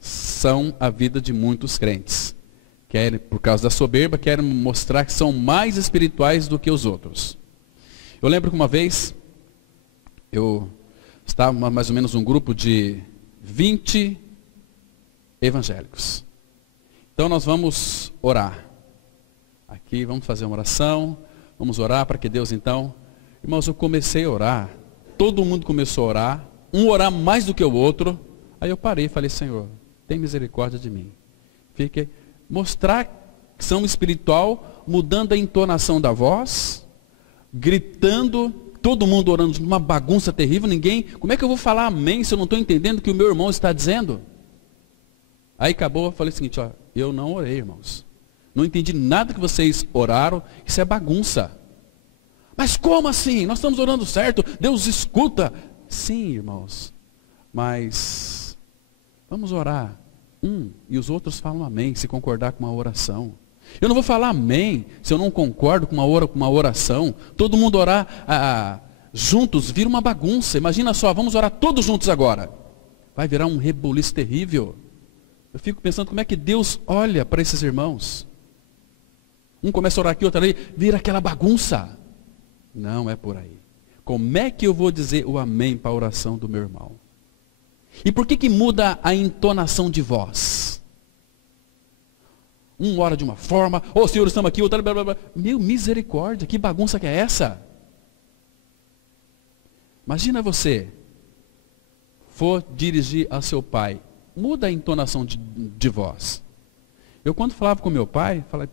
são a vida de muitos crentes. Querem, por causa da soberba, querem mostrar que são mais espirituais do que os outros. Eu lembro que uma vez, eu estava mais ou menos um grupo de 20 evangélicos. Então nós vamos orar. Aqui vamos fazer uma oração, vamos orar para que Deus então... Irmãos, eu comecei a orar, todo mundo começou a orar, um orar mais do que o outro, aí eu parei e falei, Senhor, tem misericórdia de mim. Fiquei, mostrar que são espiritual, mudando a entonação da voz, gritando, todo mundo orando, uma bagunça terrível, ninguém, como é que eu vou falar amém se eu não estou entendendo o que o meu irmão está dizendo? Aí acabou, eu falei o seguinte, ó, eu não orei, irmãos. Não entendi nada que vocês oraram, isso é bagunça. Mas como assim? Nós estamos orando certo, Deus escuta. Sim, irmãos, mas vamos orar. E os outros falam amém, se concordar com uma oração. Eu não vou falar amém, se eu não concordo com uma oração. Todo mundo orar juntos, vira uma bagunça. Imagina só, vamos orar todos juntos agora. Vai virar um rebuliço terrível. Eu fico pensando como é que Deus olha para esses irmãos. Um começa a orar aqui, outro ali, vira aquela bagunça. Não é por aí. Como é que eu vou dizer o amém para a oração do meu irmão? E por que muda a entonação de voz? Um ora de uma forma, Senhor, estamos aqui, outro... Blá, blá, blá. Meu, misericórdia, que bagunça que é essa? Imagina você for dirigir a seu pai, muda a entonação de voz. Eu quando falava com meu pai, falei,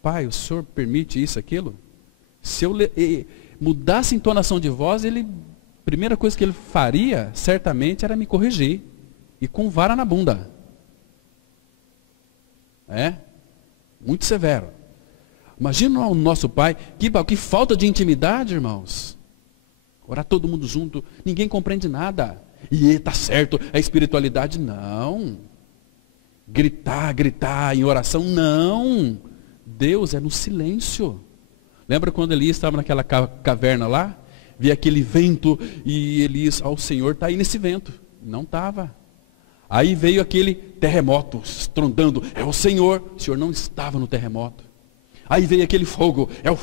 pai, o senhor permite isso, aquilo? Se eu mudasse a entonação de voz, a primeira coisa que ele faria, certamente, era me corrigir. E com vara na bunda. Muito severo. Imagina o nosso pai, que falta de intimidade, irmãos. Orar todo mundo junto, ninguém compreende nada. E está certo, é espiritualidade. Não. Gritar em oração, não. Deus é no silêncio. Lembra quando Elias estava naquela caverna lá? Via aquele vento e Elias, o Senhor está aí nesse vento. Não estava. Aí veio aquele terremoto, estrondando, é o Senhor não estava no terremoto. Aí veio aquele fogo, é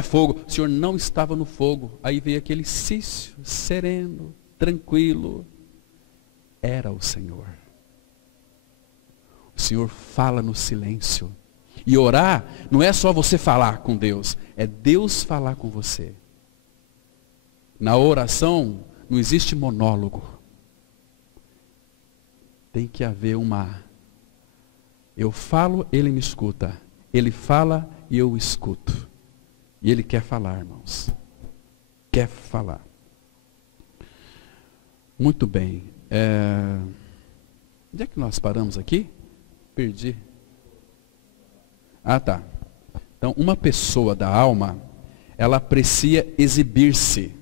fogo, o Senhor não estava no fogo. Aí veio aquele silêncio, sereno, tranquilo, era o Senhor. O Senhor fala no silêncio. E orar não é só você falar com Deus, é Deus falar com você. Na oração não existe monólogo. Tem que haver eu falo, ele me escuta. Ele fala e eu escuto. E ele quer falar, irmãos. Quer falar. Muito bem. Onde é que nós paramos aqui? Perdi. Tá. Então, uma pessoa da alma, ela aprecia exibir-se.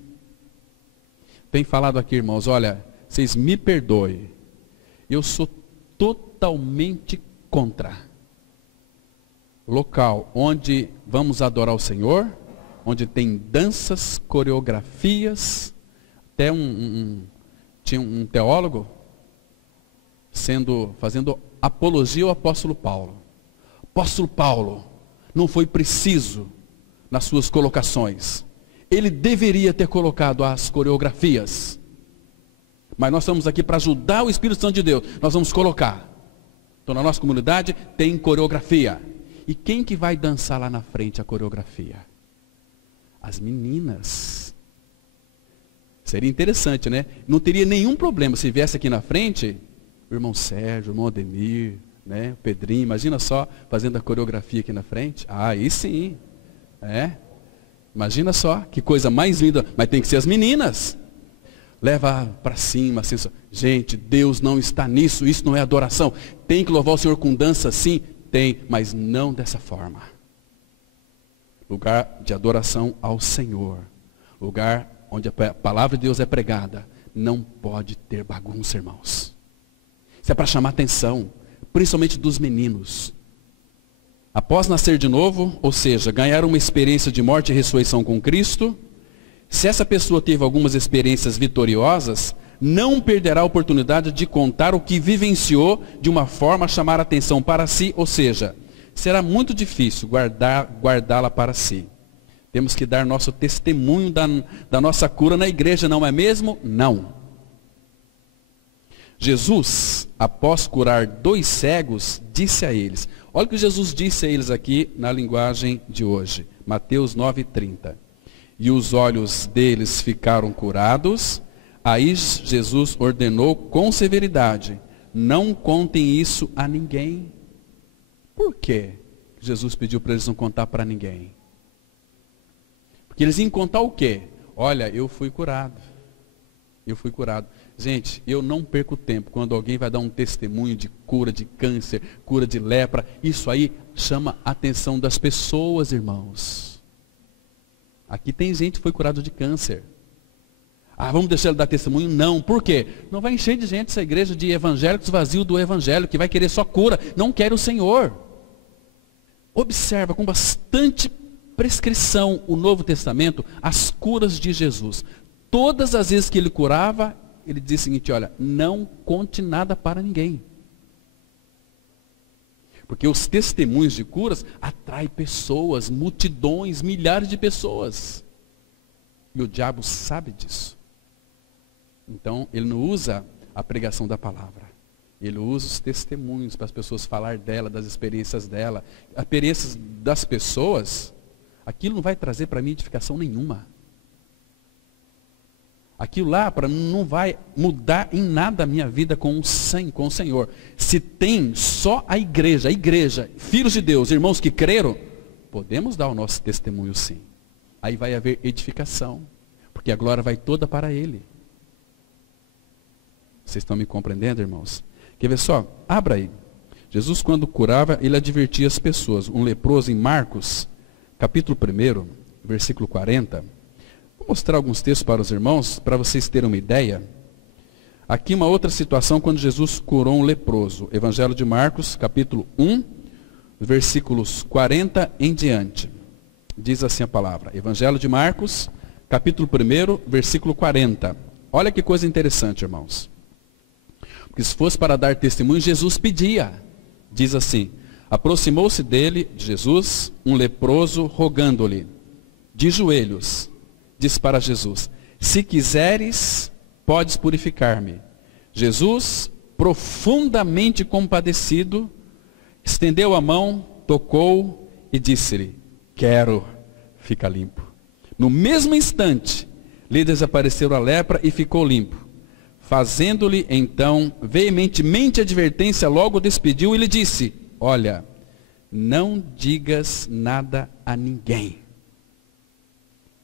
Tem falado aqui, irmãos, olha, vocês me perdoem. Eu sou totalmente contra. Local onde vamos adorar o Senhor, onde tem danças, coreografias, até tinha um teólogo fazendo apologia ao apóstolo Paulo. Apóstolo Paulo não foi preciso nas suas colocações. Ele deveria ter colocado as coreografias. Mas nós estamos aqui para ajudar o Espírito Santo de Deus. Nós vamos colocar. Então na nossa comunidade tem coreografia. E quem que vai dançar lá na frente a coreografia? As meninas. Seria interessante, né? Não teria nenhum problema se viesse aqui na frente o irmão Sérgio, o irmão Ademir, né? O Pedrinho, imagina só fazendo a coreografia aqui na frente. Aí sim. Imagina só, que coisa mais linda. Mas tem que ser as meninas. Leva para cima, assim, gente, Deus não está nisso, isso não é adoração. Tem que louvar o Senhor com dança, sim, tem, mas não dessa forma. Lugar de adoração ao Senhor. Lugar onde a palavra de Deus é pregada. Não pode ter bagunça, irmãos. Isso é para chamar atenção, principalmente dos meninos. Após nascer de novo, ou seja, ganhar uma experiência de morte e ressurreição com Cristo, se essa pessoa teve algumas experiências vitoriosas, não perderá a oportunidade de contar o que vivenciou de uma forma a chamar a atenção para si, ou seja, será muito difícil guardá-la para si. Temos que dar nosso testemunho da nossa cura na igreja, não é mesmo? Não. Jesus, após curar 2 cegos, disse a eles, olha o que Jesus disse a eles aqui na linguagem de hoje, Mateus 9:30. E os olhos deles ficaram curados, aí Jesus ordenou com severidade, não contem isso a ninguém. Por quê? Jesus pediu para eles não contar para ninguém. Porque eles iam contar o quê? Olha, eu fui curado. Eu fui curado. Gente, eu não perco tempo quando alguém vai dar um testemunho de cura de câncer, cura de lepra. Isso aí chama a atenção das pessoas, irmãos. Aqui tem gente que foi curado de câncer. Ah, vamos deixar ele dar testemunho? Não. Por quê? Não vai encher de gente essa igreja de evangélicos vazios do evangelho, que vai querer só cura, não quer o Senhor. Observa com bastante prescrição o Novo Testamento, as curas de Jesus. Todas as vezes que ele curava, ele dizia o seguinte, olha, não conte nada para ninguém. Porque os testemunhos de curas atraem pessoas, multidões, milhares de pessoas. E o diabo sabe disso. Então, ele não usa a pregação da palavra. Ele usa os testemunhos para as pessoas falar dela, das experiências dela. As experiências das pessoas, aquilo não vai trazer para mim edificação nenhuma. Aquilo lá não vai mudar em nada a minha vida com o Senhor. Se tem só a igreja, filhos de Deus, irmãos que creram, podemos dar o nosso testemunho sim. Aí vai haver edificação, porque a glória vai toda para Ele. Vocês estão me compreendendo, irmãos? Quer ver só? Abra aí. Jesus, quando curava, ele advertia as pessoas. Um leproso em Marcos, capítulo 1, versículo 40. Vou mostrar alguns textos para os irmãos, para vocês terem uma ideia. Aqui uma outra situação, quando Jesus curou um leproso. Evangelho de Marcos, capítulo 1, versículos 40 em diante. Diz assim a palavra. Evangelho de Marcos, capítulo 1, versículo 40. Olha que coisa interessante, irmãos. Porque se fosse para dar testemunho, Jesus pedia. Diz assim, aproximou-se dele, de Jesus, um leproso, rogando-lhe, de joelhos, diz para Jesus, se quiseres, podes purificar-me. Jesus, profundamente compadecido, estendeu a mão, tocou e disse-lhe, quero, fica limpo. No mesmo instante, lhe desapareceu a lepra e ficou limpo. Fazendo-lhe então veementemente advertência, logo despediu e lhe disse, olha, não digas nada a ninguém.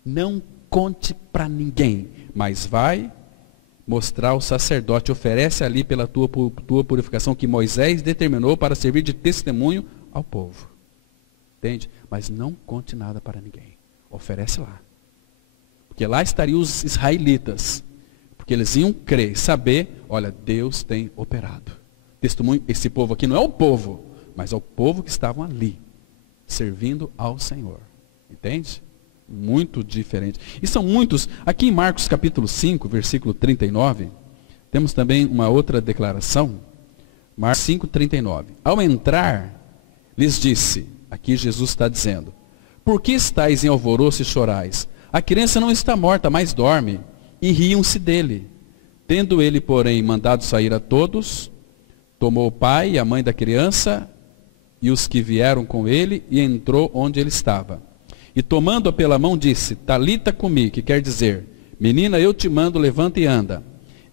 Não conte para ninguém, mas vai mostrar ao sacerdote, oferece ali pela tua purificação que Moisés determinou para servir de testemunho ao povo. Entende? Mas não conte nada para ninguém. Oferece lá. Porque lá estariam os israelitas. Porque eles iam crer, saber, olha, Deus tem operado. Testemunho, esse povo aqui não é o povo, mas é o povo que estavam ali, servindo ao Senhor. Entende? Muito diferente. E são muitos, aqui em Marcos capítulo 5, versículo 39, temos também uma outra declaração. Marcos 5, 39. Ao entrar, lhes disse, aqui Jesus está dizendo, por que estáis em alvoroço e chorais? A criança não está morta, mas dorme. E riam-se dele. Tendo ele, porém, mandado sair a todos, tomou o pai e a mãe da criança e os que vieram com ele e entrou onde ele estava. E tomando-a pela mão disse, Talita cumi, que quer dizer, menina, eu te mando, levanta e anda.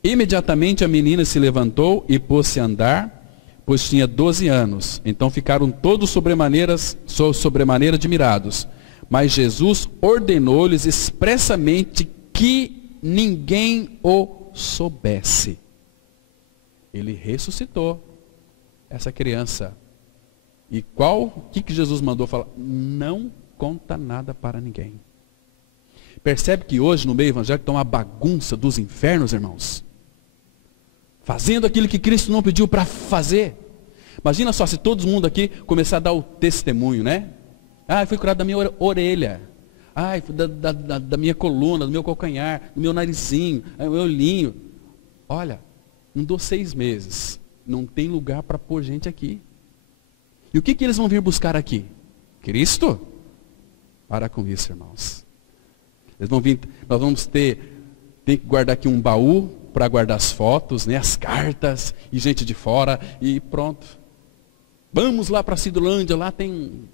Imediatamente a menina se levantou e pôs-se a andar, pois tinha 12 anos. Então ficaram todos sobremaneira admirados. Mas Jesus ordenou-lhes expressamente que ninguém o soubesse. Ele ressuscitou essa criança. E o que Jesus mandou falar? Não conta nada para ninguém. Percebe que hoje no meio evangélico está uma bagunça dos infernos, irmãos? fazendo aquilo que Cristo não pediu para fazer. Imagina só se todo mundo aqui começar a dar o testemunho, né? Ah, eu fui curado da minha orelha. Ah, da minha coluna, do meu calcanhar, do meu narizinho, do meu olhinho. Olha, não dou 6 meses. Não tem lugar para pôr gente aqui. E o que eles vão vir buscar aqui? Cristo? Para com isso, irmãos. Eles vão vir, nós vamos tem que guardar aqui um baú para guardar as fotos, né, as cartas, e gente de fora, e pronto. Vamos lá para a Cidolândia, lá tem um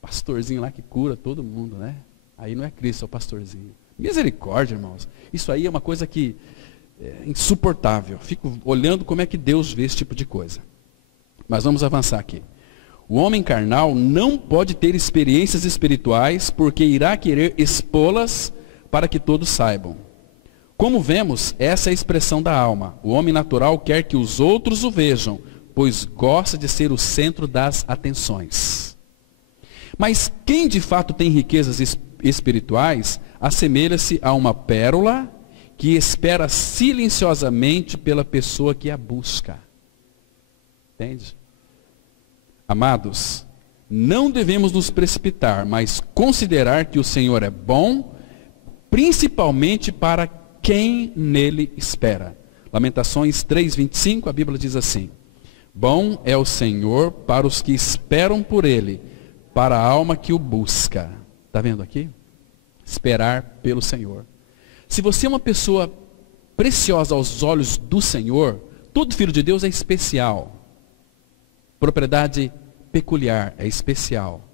pastorzinho lá que cura todo mundo, né? Aí não é Cristo, é o pastorzinho. Misericórdia, irmãos. Isso aí é uma coisa que é insuportável. Fico olhando como é que Deus vê esse tipo de coisa. Mas vamos avançar aqui. O homem carnal não pode ter experiências espirituais porque irá querer expô-las para que todos saibam. Como vemos, essa é a expressão da alma. O homem natural quer que os outros o vejam, pois gosta de ser o centro das atenções. Mas quem de fato tem riquezas espirituais, assemelha-se a uma pérola que espera silenciosamente pela pessoa que a busca. Entende? Amados, não devemos nos precipitar, mas considerar que o Senhor é bom, principalmente para quem nele espera. Lamentações 3:25, a Bíblia diz assim: bom é o Senhor para os que esperam por ele, para a alma que o busca. Está vendo aqui? Esperar pelo Senhor. Se você é uma pessoa preciosa aos olhos do Senhor, todo filho de Deus é especial. Propriedade peculiar, é especial.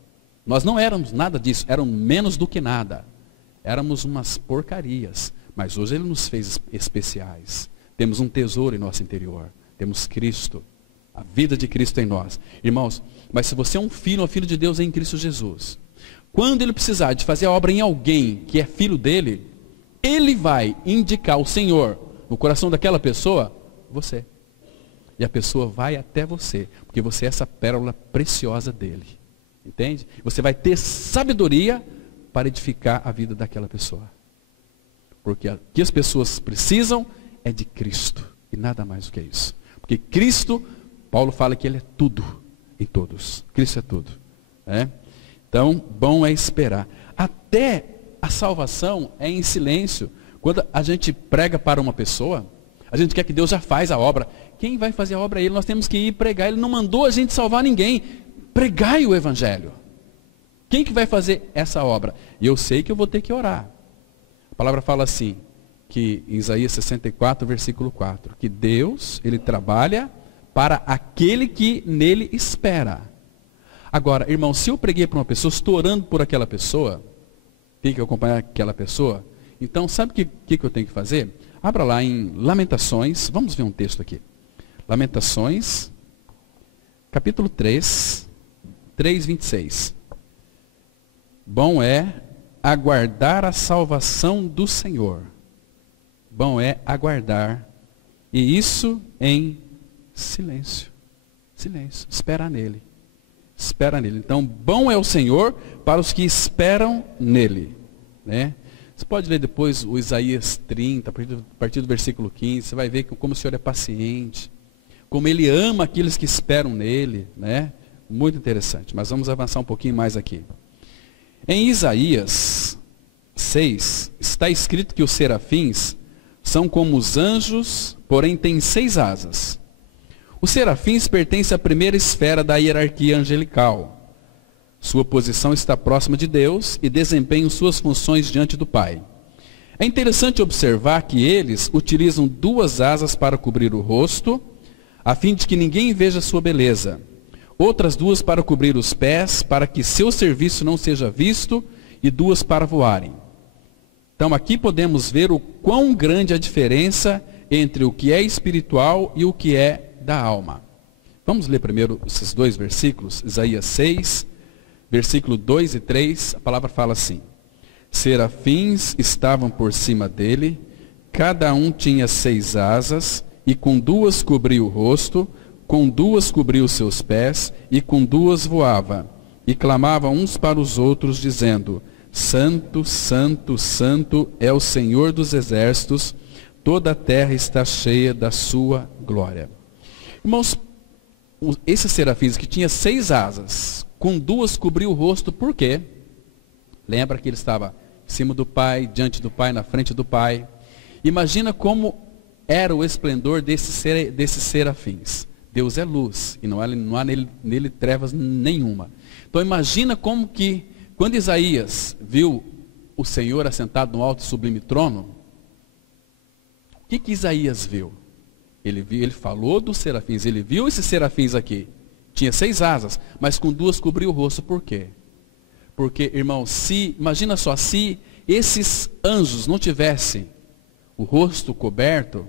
Nós não éramos nada disso, éramos menos do que nada. Éramos umas porcarias, mas hoje Ele nos fez especiais. Temos um tesouro em nosso interior, temos Cristo, a vida de Cristo em nós. Irmãos, mas se você é um filho ou filho de Deus em Cristo Jesus, quando Ele precisar de fazer a obra em alguém que é filho dele, Ele vai indicar o Senhor no coração daquela pessoa, você. E a pessoa vai até você, porque você é essa pérola preciosa dele. Entende? Você vai ter sabedoria para edificar a vida daquela pessoa. Porque o que as pessoas precisam é de Cristo, e nada mais do que isso. Porque Cristo, Paulo fala que Ele é tudo em todos. Cristo é tudo. Então, bom é esperar. Até a salvação é em silêncio. Quando a gente prega para uma pessoa, a gente quer que Deus já faz a obra. Quem vai fazer a obra é Ele, nós temos que ir pregar. Ele não mandou a gente salvar ninguém. Pregai o Evangelho. Quem que vai fazer essa obra? E eu sei que eu vou ter que orar. A palavra fala assim, que em Isaías 64, versículo 4, que Deus, Ele trabalha para aquele que nele espera. Agora, irmão, se eu preguei para uma pessoa, estou orando por aquela pessoa, tem que acompanhar aquela pessoa, então sabe o que eu tenho que fazer? Abra lá em Lamentações, vamos ver um texto aqui. Lamentações, capítulo 3, 3:26. Bom é aguardar a salvação do Senhor. Bom é aguardar, e isso em silêncio. Silêncio, espera nele. Espera nele. Então, bom é o Senhor para os que esperam nele. Né? Você pode ler depois o Isaías 30, a partir do versículo 15, você vai ver como o Senhor é paciente, como Ele ama aqueles que esperam nele, né? Muito interessante, mas vamos avançar um pouquinho mais aqui. Em Isaías 6, está escrito que os serafins são como os anjos, porém têm 6 asas. Os serafins pertencem à primeira esfera da hierarquia angelical. Sua posição está próxima de Deus e desempenham suas funções diante do Pai. É interessante observar que eles utilizam 2 asas para cobrir o rosto, a fim de que ninguém veja sua beleza. Outras 2 para cobrir os pés, para que seu serviço não seja visto, e 2 para voarem. Então aqui podemos ver o quão grande a diferença entre o que é espiritual e o que é da alma. Vamos ler primeiro esses 2 versículos, Isaías 6, versículo 2 e 3, a palavra fala assim: serafins estavam por cima dele, cada um tinha 6 asas, e com 2 cobria o rosto, com 2 cobria os seus pés, e com 2 voava, e clamavam uns para os outros, dizendo: Santo, Santo, Santo é o Senhor dos exércitos, toda a terra está cheia da sua glória. Irmãos, esses serafins que tinha 6 asas, com 2 cobriu o rosto, por quê? Lembra que ele estava em cima do Pai, diante do Pai, na frente do Pai. Imagina como era o esplendor desses serafins. Deus é luz, e não há nele trevas nenhuma. Então imagina como que, quando Isaías viu o Senhor assentado no alto e sublime trono, o que Isaías viu? Ele falou dos serafins, ele viu esses serafins aqui. Tinha 6 asas, mas com 2 cobriu o rosto. Por quê? Porque, irmão, imagina só, se esses anjos não tivessem o rosto coberto,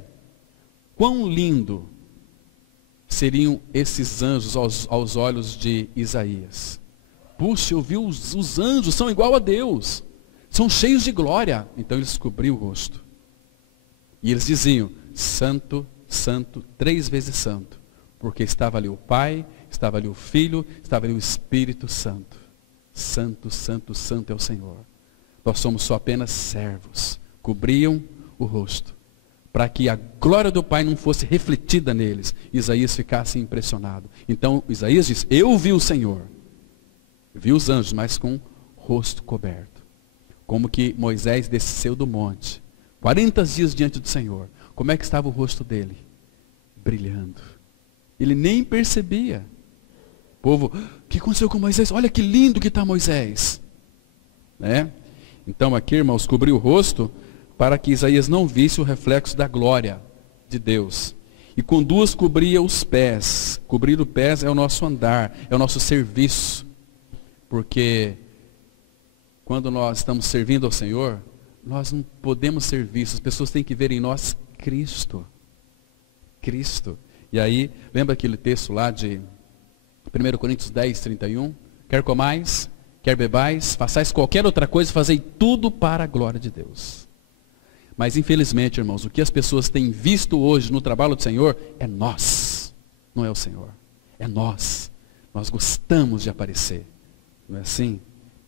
quão lindo seriam esses anjos aos olhos de Isaías. Puxa, eu vi os anjos, são igual a Deus, são cheios de glória. Então eles cobriam o rosto. E eles diziam, santo, santo, 3 vezes santo. Porque estava ali o Pai, estava ali o Filho, estava ali o Espírito Santo. Santo, santo, santo é o Senhor. Nós somos só apenas servos. Cobriam o rosto, para que a glória do Pai não fosse refletida neles. Isaías ficasse impressionado. Então Isaías diz, eu vi o Senhor. Vi os anjos, mas com o rosto coberto. Como que Moisés desceu do monte, 40 dias diante do Senhor. Como é que estava o rosto dele? Brilhando. Ele nem percebia. O povo, o que aconteceu com Moisés? Olha que lindo que está Moisés. Né? Então aqui, irmãos, cobriu o rosto para que Isaías não visse o reflexo da glória de Deus. E com 2 cobria os pés. Cobrir os pés é o nosso andar, é o nosso serviço. Porque quando nós estamos servindo ao Senhor, nós não podemos ser vistos. As pessoas têm que ver em nós Cristo. Cristo. E aí, lembra aquele texto lá de 1 Coríntios 10, 31? Quer comais, quer bebais, façais qualquer outra coisa, fazei tudo para a glória de Deus. Mas infelizmente, irmãos, o que as pessoas têm visto hoje no trabalho do Senhor é nós. Não é o Senhor. É nós. Nós gostamos de aparecer. Não é assim?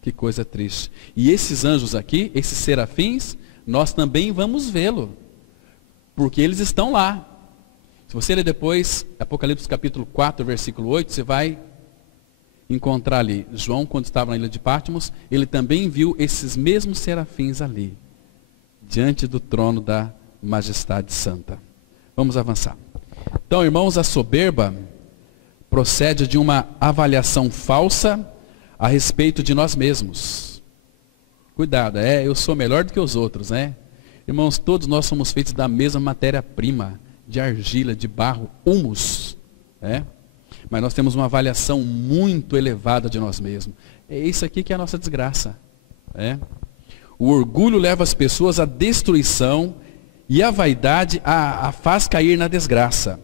Que coisa triste. E esses anjos aqui, esses serafins, nós também vamos vê-lo. Porque eles estão lá. Se você ler depois, Apocalipse capítulo 4, versículo 8, você vai encontrar ali. João, quando estava na ilha de Patmos, ele também viu esses mesmos serafins ali, diante do trono da majestade santa. Vamos avançar. Então, irmãos, a soberba procede de uma avaliação falsa a respeito de nós mesmos. Cuidado, eu sou melhor do que os outros, né? Irmãos, todos nós somos feitos da mesma matéria-prima, de argila, de barro, humus, né? Mas nós temos uma avaliação muito elevada de nós mesmos. É isso aqui que é a nossa desgraça, né? O orgulho leva as pessoas à destruição e a vaidade a faz cair na desgraça.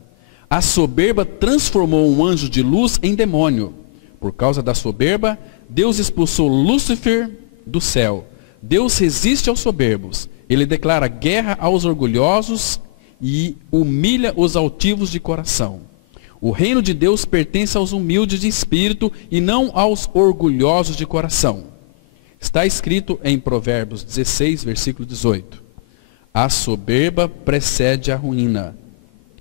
A soberba transformou um anjo de luz em demônio. Por causa da soberba, Deus expulsou Lúcifer do céu. Deus resiste aos soberbos. Ele declara guerra aos orgulhosos e humilha os altivos de coração. O reino de Deus pertence aos humildes de espírito e não aos orgulhosos de coração. Está escrito em Provérbios 16, versículo 18. A soberba precede a ruína,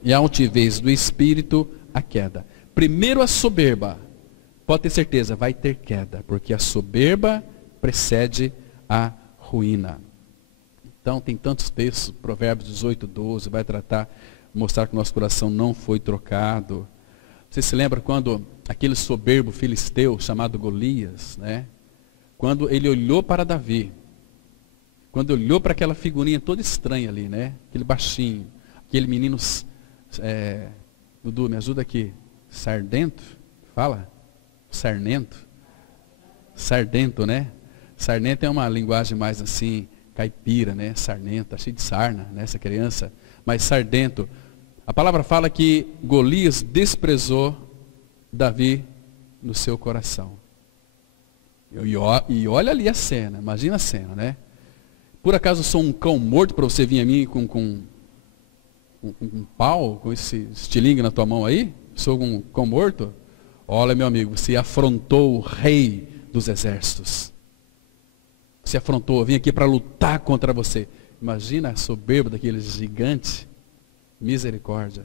e a altivez do espírito a queda. Primeiro a soberba, pode ter certeza, vai ter queda, porque a soberba precede a ruína. Então tem tantos textos, Provérbios 18, 12, vai mostrar que o nosso coração não foi trocado. Você se lembra quando aquele soberbo filisteu chamado Golias, né? Quando ele olhou para Davi, quando olhou para aquela figurinha toda estranha ali, né? Aquele baixinho, aquele menino, Dudu, me ajuda aqui, sardento, fala, sarnento, sardento, né? Sarnento é uma linguagem mais assim, caipira, né? Sarnento, cheio de sarna, né? Essa criança, mas sardento. A palavra fala que Golias desprezou Davi no seu coração. E olha ali a cena, imagina a cena, né? Por acaso eu sou um cão morto para você vir a mim com um pau, com esse estilingue na tua mão aí? Sou um cão morto? Olha, meu amigo, você afrontou o rei dos exércitos. Você afrontou, eu vim aqui para lutar contra você. Imagina a soberba daquele gigante. Misericórdia.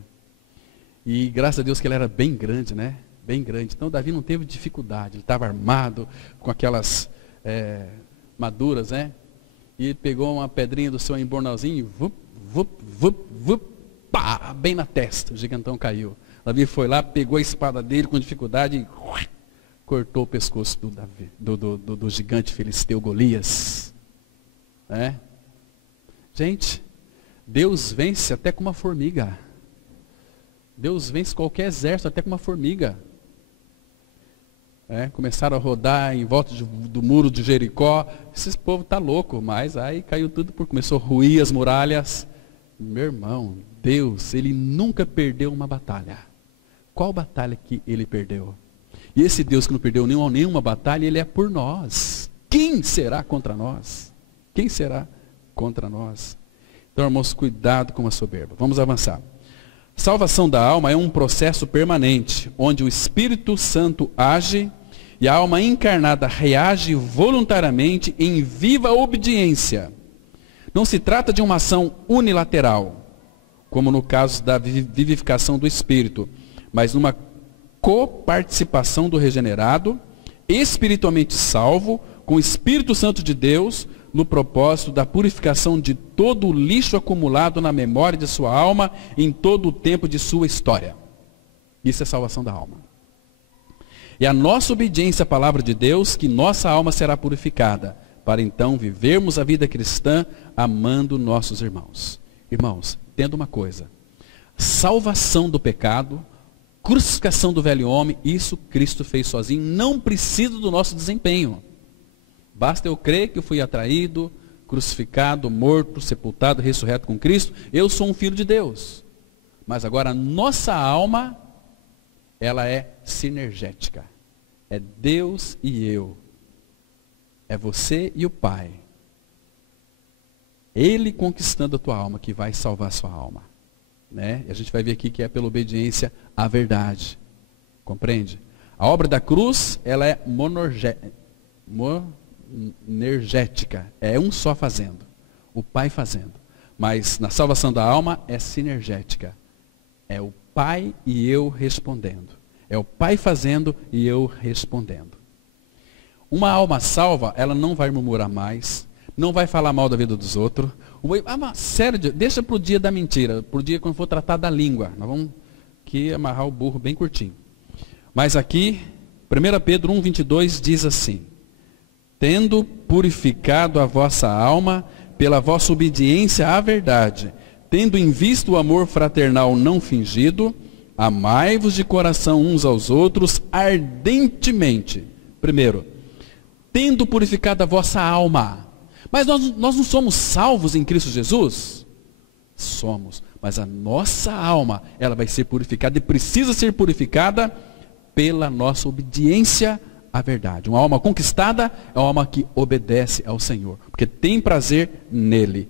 E graças a Deus que ele era bem grande, né? Bem grande. Então Davi não teve dificuldade. Ele estava armado com aquelas maduras, né? E ele pegou uma pedrinha do seu embornalzinho e vup, vup, vup, vup, pá, bem na testa. O gigantão caiu. Davi foi lá, pegou a espada dele com dificuldade e cortou o pescoço do gigante filisteu Golias. Gente, Deus vence até com uma formiga. Deus vence qualquer exército até com uma formiga. Começaram a rodar em volta do muro de Jericó. Esse povo tá louco, mas aí caiu tudo, começou a ruir as muralhas. Meu irmão, Deus, ele nunca perdeu uma batalha. Qual batalha que ele perdeu? E esse Deus que não perdeu nenhuma batalha, ele é por nós. Quem será contra nós? Quem será contra nós? Então, irmãos, cuidado com a soberba. Vamos avançar. Salvação da alma é um processo permanente, onde o Espírito Santo age e a alma encarnada reage voluntariamente em viva obediência. Não se trata de uma ação unilateral, como no caso da vivificação do Espírito, mas numa coparticipação do regenerado, espiritualmente salvo, com o Espírito Santo de Deus, no propósito da purificação de todo o lixo acumulado na memória de sua alma em todo o tempo de sua história. Isso é salvação da alma. É a nossa obediência à palavra de Deus que nossa alma será purificada, para então vivermos a vida cristã amando nossos irmãos. Irmãos, entenda uma coisa. Salvação do pecado, crucificação do velho homem, isso Cristo fez sozinho, não precisa do nosso desempenho. Basta eu crer que eu fui atraído, crucificado, morto, sepultado, ressurreto com Cristo. Eu sou um filho de Deus. Mas agora a nossa alma, ela é sinergética. É Deus e eu. É você e o Pai. Ele conquistando a tua alma que vai salvar a sua alma. Né? E a gente vai ver aqui que é pela obediência à verdade. Compreende? A obra da cruz, ela é energética, é um só fazendo, o Pai fazendo. Mas na salvação da alma é sinergética, é o Pai e eu respondendo, é o Pai fazendo e eu respondendo. Uma alma salva, ela não vai murmurar mais, não vai falar mal da vida dos outros. Sério, deixa para o dia da mentira, para o dia quando for tratar da língua. Nós vamos aqui amarrar o burro bem curtinho. Mas aqui, 1 Pedro 1,22 diz assim: tendo purificado a vossa alma pela vossa obediência à verdade, tendo em vista o amor fraternal não fingido, amai-vos de coração uns aos outros ardentemente. Primeiro, tendo purificado a vossa alma. Mas nós não somos salvos em Cristo Jesus? Somos. Mas a nossa alma, ela vai ser purificada e precisa ser purificada pela nossa obediência à verdade. Uma alma conquistada é uma alma que obedece ao Senhor, porque tem prazer nele.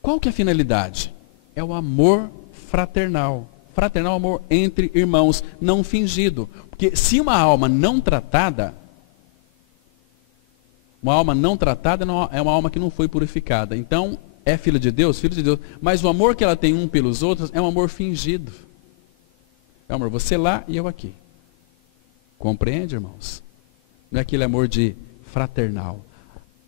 Qual que é a finalidade? É o amor fraternal. Fraternal amor entre irmãos, não fingido. Porque se uma alma não tratada é uma alma que não foi purificada. Então, é filho de Deus, mas o amor que ela tem um pelos outros é um amor fingido. É amor, você lá e eu aqui. Compreende, irmãos? Não é aquele amor de fraternal.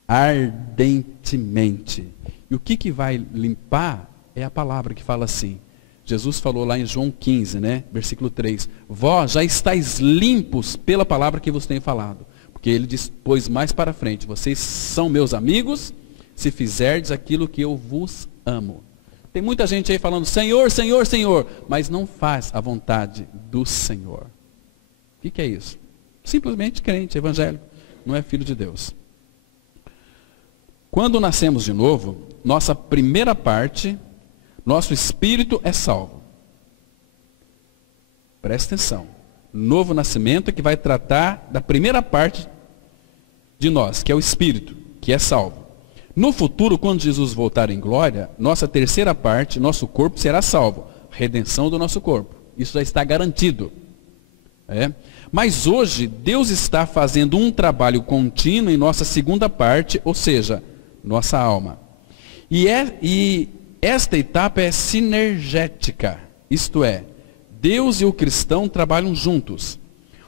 Ardentemente. E o que vai limpar é a palavra que fala assim. Jesus falou lá em João 15, né? Versículo 3. Vós já estáis limpos pela palavra que vos tenho falado. Porque ele diz, pois mais para frente, vocês são meus amigos, se fizerdes aquilo que eu vos amo. Tem muita gente aí falando, Senhor, Senhor, Senhor, mas não faz a vontade do Senhor. O que é isso? Simplesmente crente, evangélico, não é filho de Deus. Quando nascemos de novo, nossa primeira parte, nosso espírito é salvo. Presta atenção. Novo nascimento é que vai tratar da primeira parte de nós, que é o espírito, que é salvo. No futuro, quando Jesus voltar em glória, nossa terceira parte, nosso corpo será salvo. Redenção do nosso corpo. Isso já está garantido. Mas hoje, Deus está fazendo um trabalho contínuo em nossa segunda parte, ou seja, nossa alma. E esta etapa é sinergética, isto é, Deus e o cristão trabalham juntos.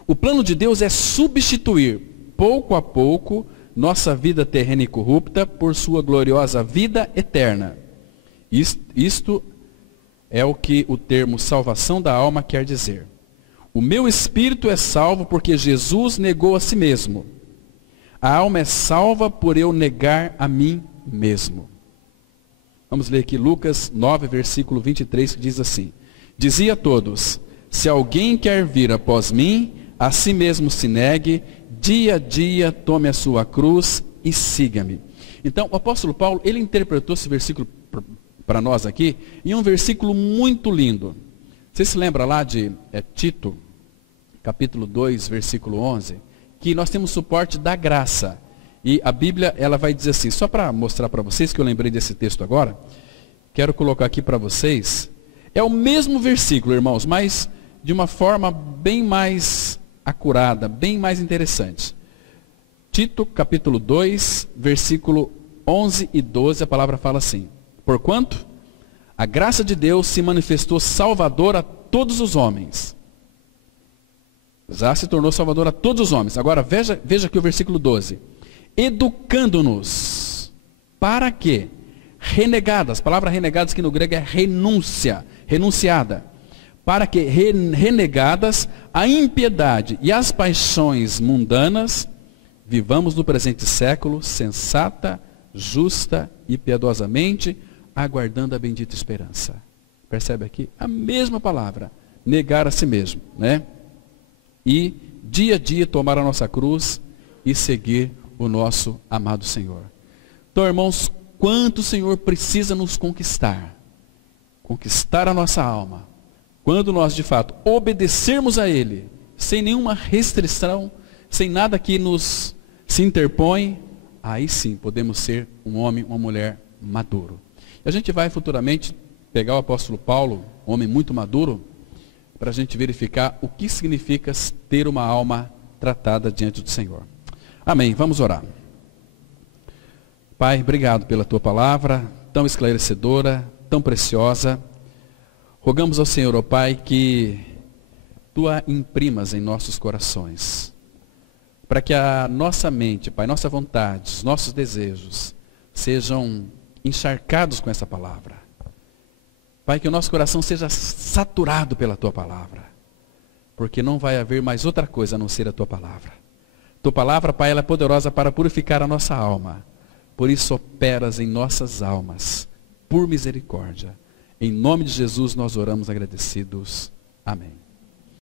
O plano de Deus é substituir, pouco a pouco, nossa vida terrena e corrupta por sua gloriosa vida eterna. Isto é o que o termo salvação da alma quer dizer. O meu espírito é salvo porque Jesus negou a si mesmo. A alma é salva por eu negar a mim mesmo. Vamos ler aqui Lucas 9, versículo 23, que diz assim: Dizia a todos, se alguém quer vir após mim, a si mesmo se negue, dia a dia tome a sua cruz e siga-me. Então, o apóstolo Paulo, ele interpretou esse versículo para nós aqui, em um versículo muito lindo. Você se lembra lá de Tito, capítulo 2, versículo 11, que nós temos suporte da graça. E a Bíblia, ela vai dizer assim, só para mostrar para vocês que eu lembrei desse texto agora, quero colocar aqui para vocês, é o mesmo versículo, irmãos, mas de uma forma bem mais acurada, bem mais interessante. Tito, capítulo 2, versículo 11 e 12, a palavra fala assim: Porquanto a graça de Deus se manifestou salvadora a todos os homens. Já se tornou salvador a todos os homens. Agora veja aqui o versículo 12. Educando-nos para que, renegadas, a palavra renegadas aqui no grego é renúncia, renunciada, para que, renegadas a impiedade e as paixões mundanas, vivamos no presente século sensata, justa e piedosamente, aguardando a bendita esperança. Percebe aqui? A mesma palavra, negar a si mesmo, né? E dia a dia tomar a nossa cruz e seguir o nosso amado Senhor. Então, irmãos, quanto o Senhor precisa nos conquistar a nossa alma, quando nós de fato obedecermos a Ele, sem nenhuma restrição, sem nada que nos se interpõe, aí sim podemos ser um homem, uma mulher maduro. A gente vai futuramente pegar o apóstolo Paulo, um homem muito maduro, para a gente verificar o que significa ter uma alma tratada diante do Senhor. Amém. Vamos orar. Pai, obrigado pela tua palavra, tão esclarecedora, tão preciosa. Rogamos ao Senhor, ó Pai, que tu a imprimas em nossos corações, para que a nossa mente, Pai, nossa vontade, os nossos desejos sejam encharcados com essa palavra. Pai, que o nosso coração seja saturado pela tua palavra, porque não vai haver mais outra coisa a não ser a tua palavra. Tua palavra, Pai, ela é poderosa para purificar a nossa alma. Por isso operas em nossas almas, por misericórdia. Em nome de Jesus nós oramos agradecidos. Amém.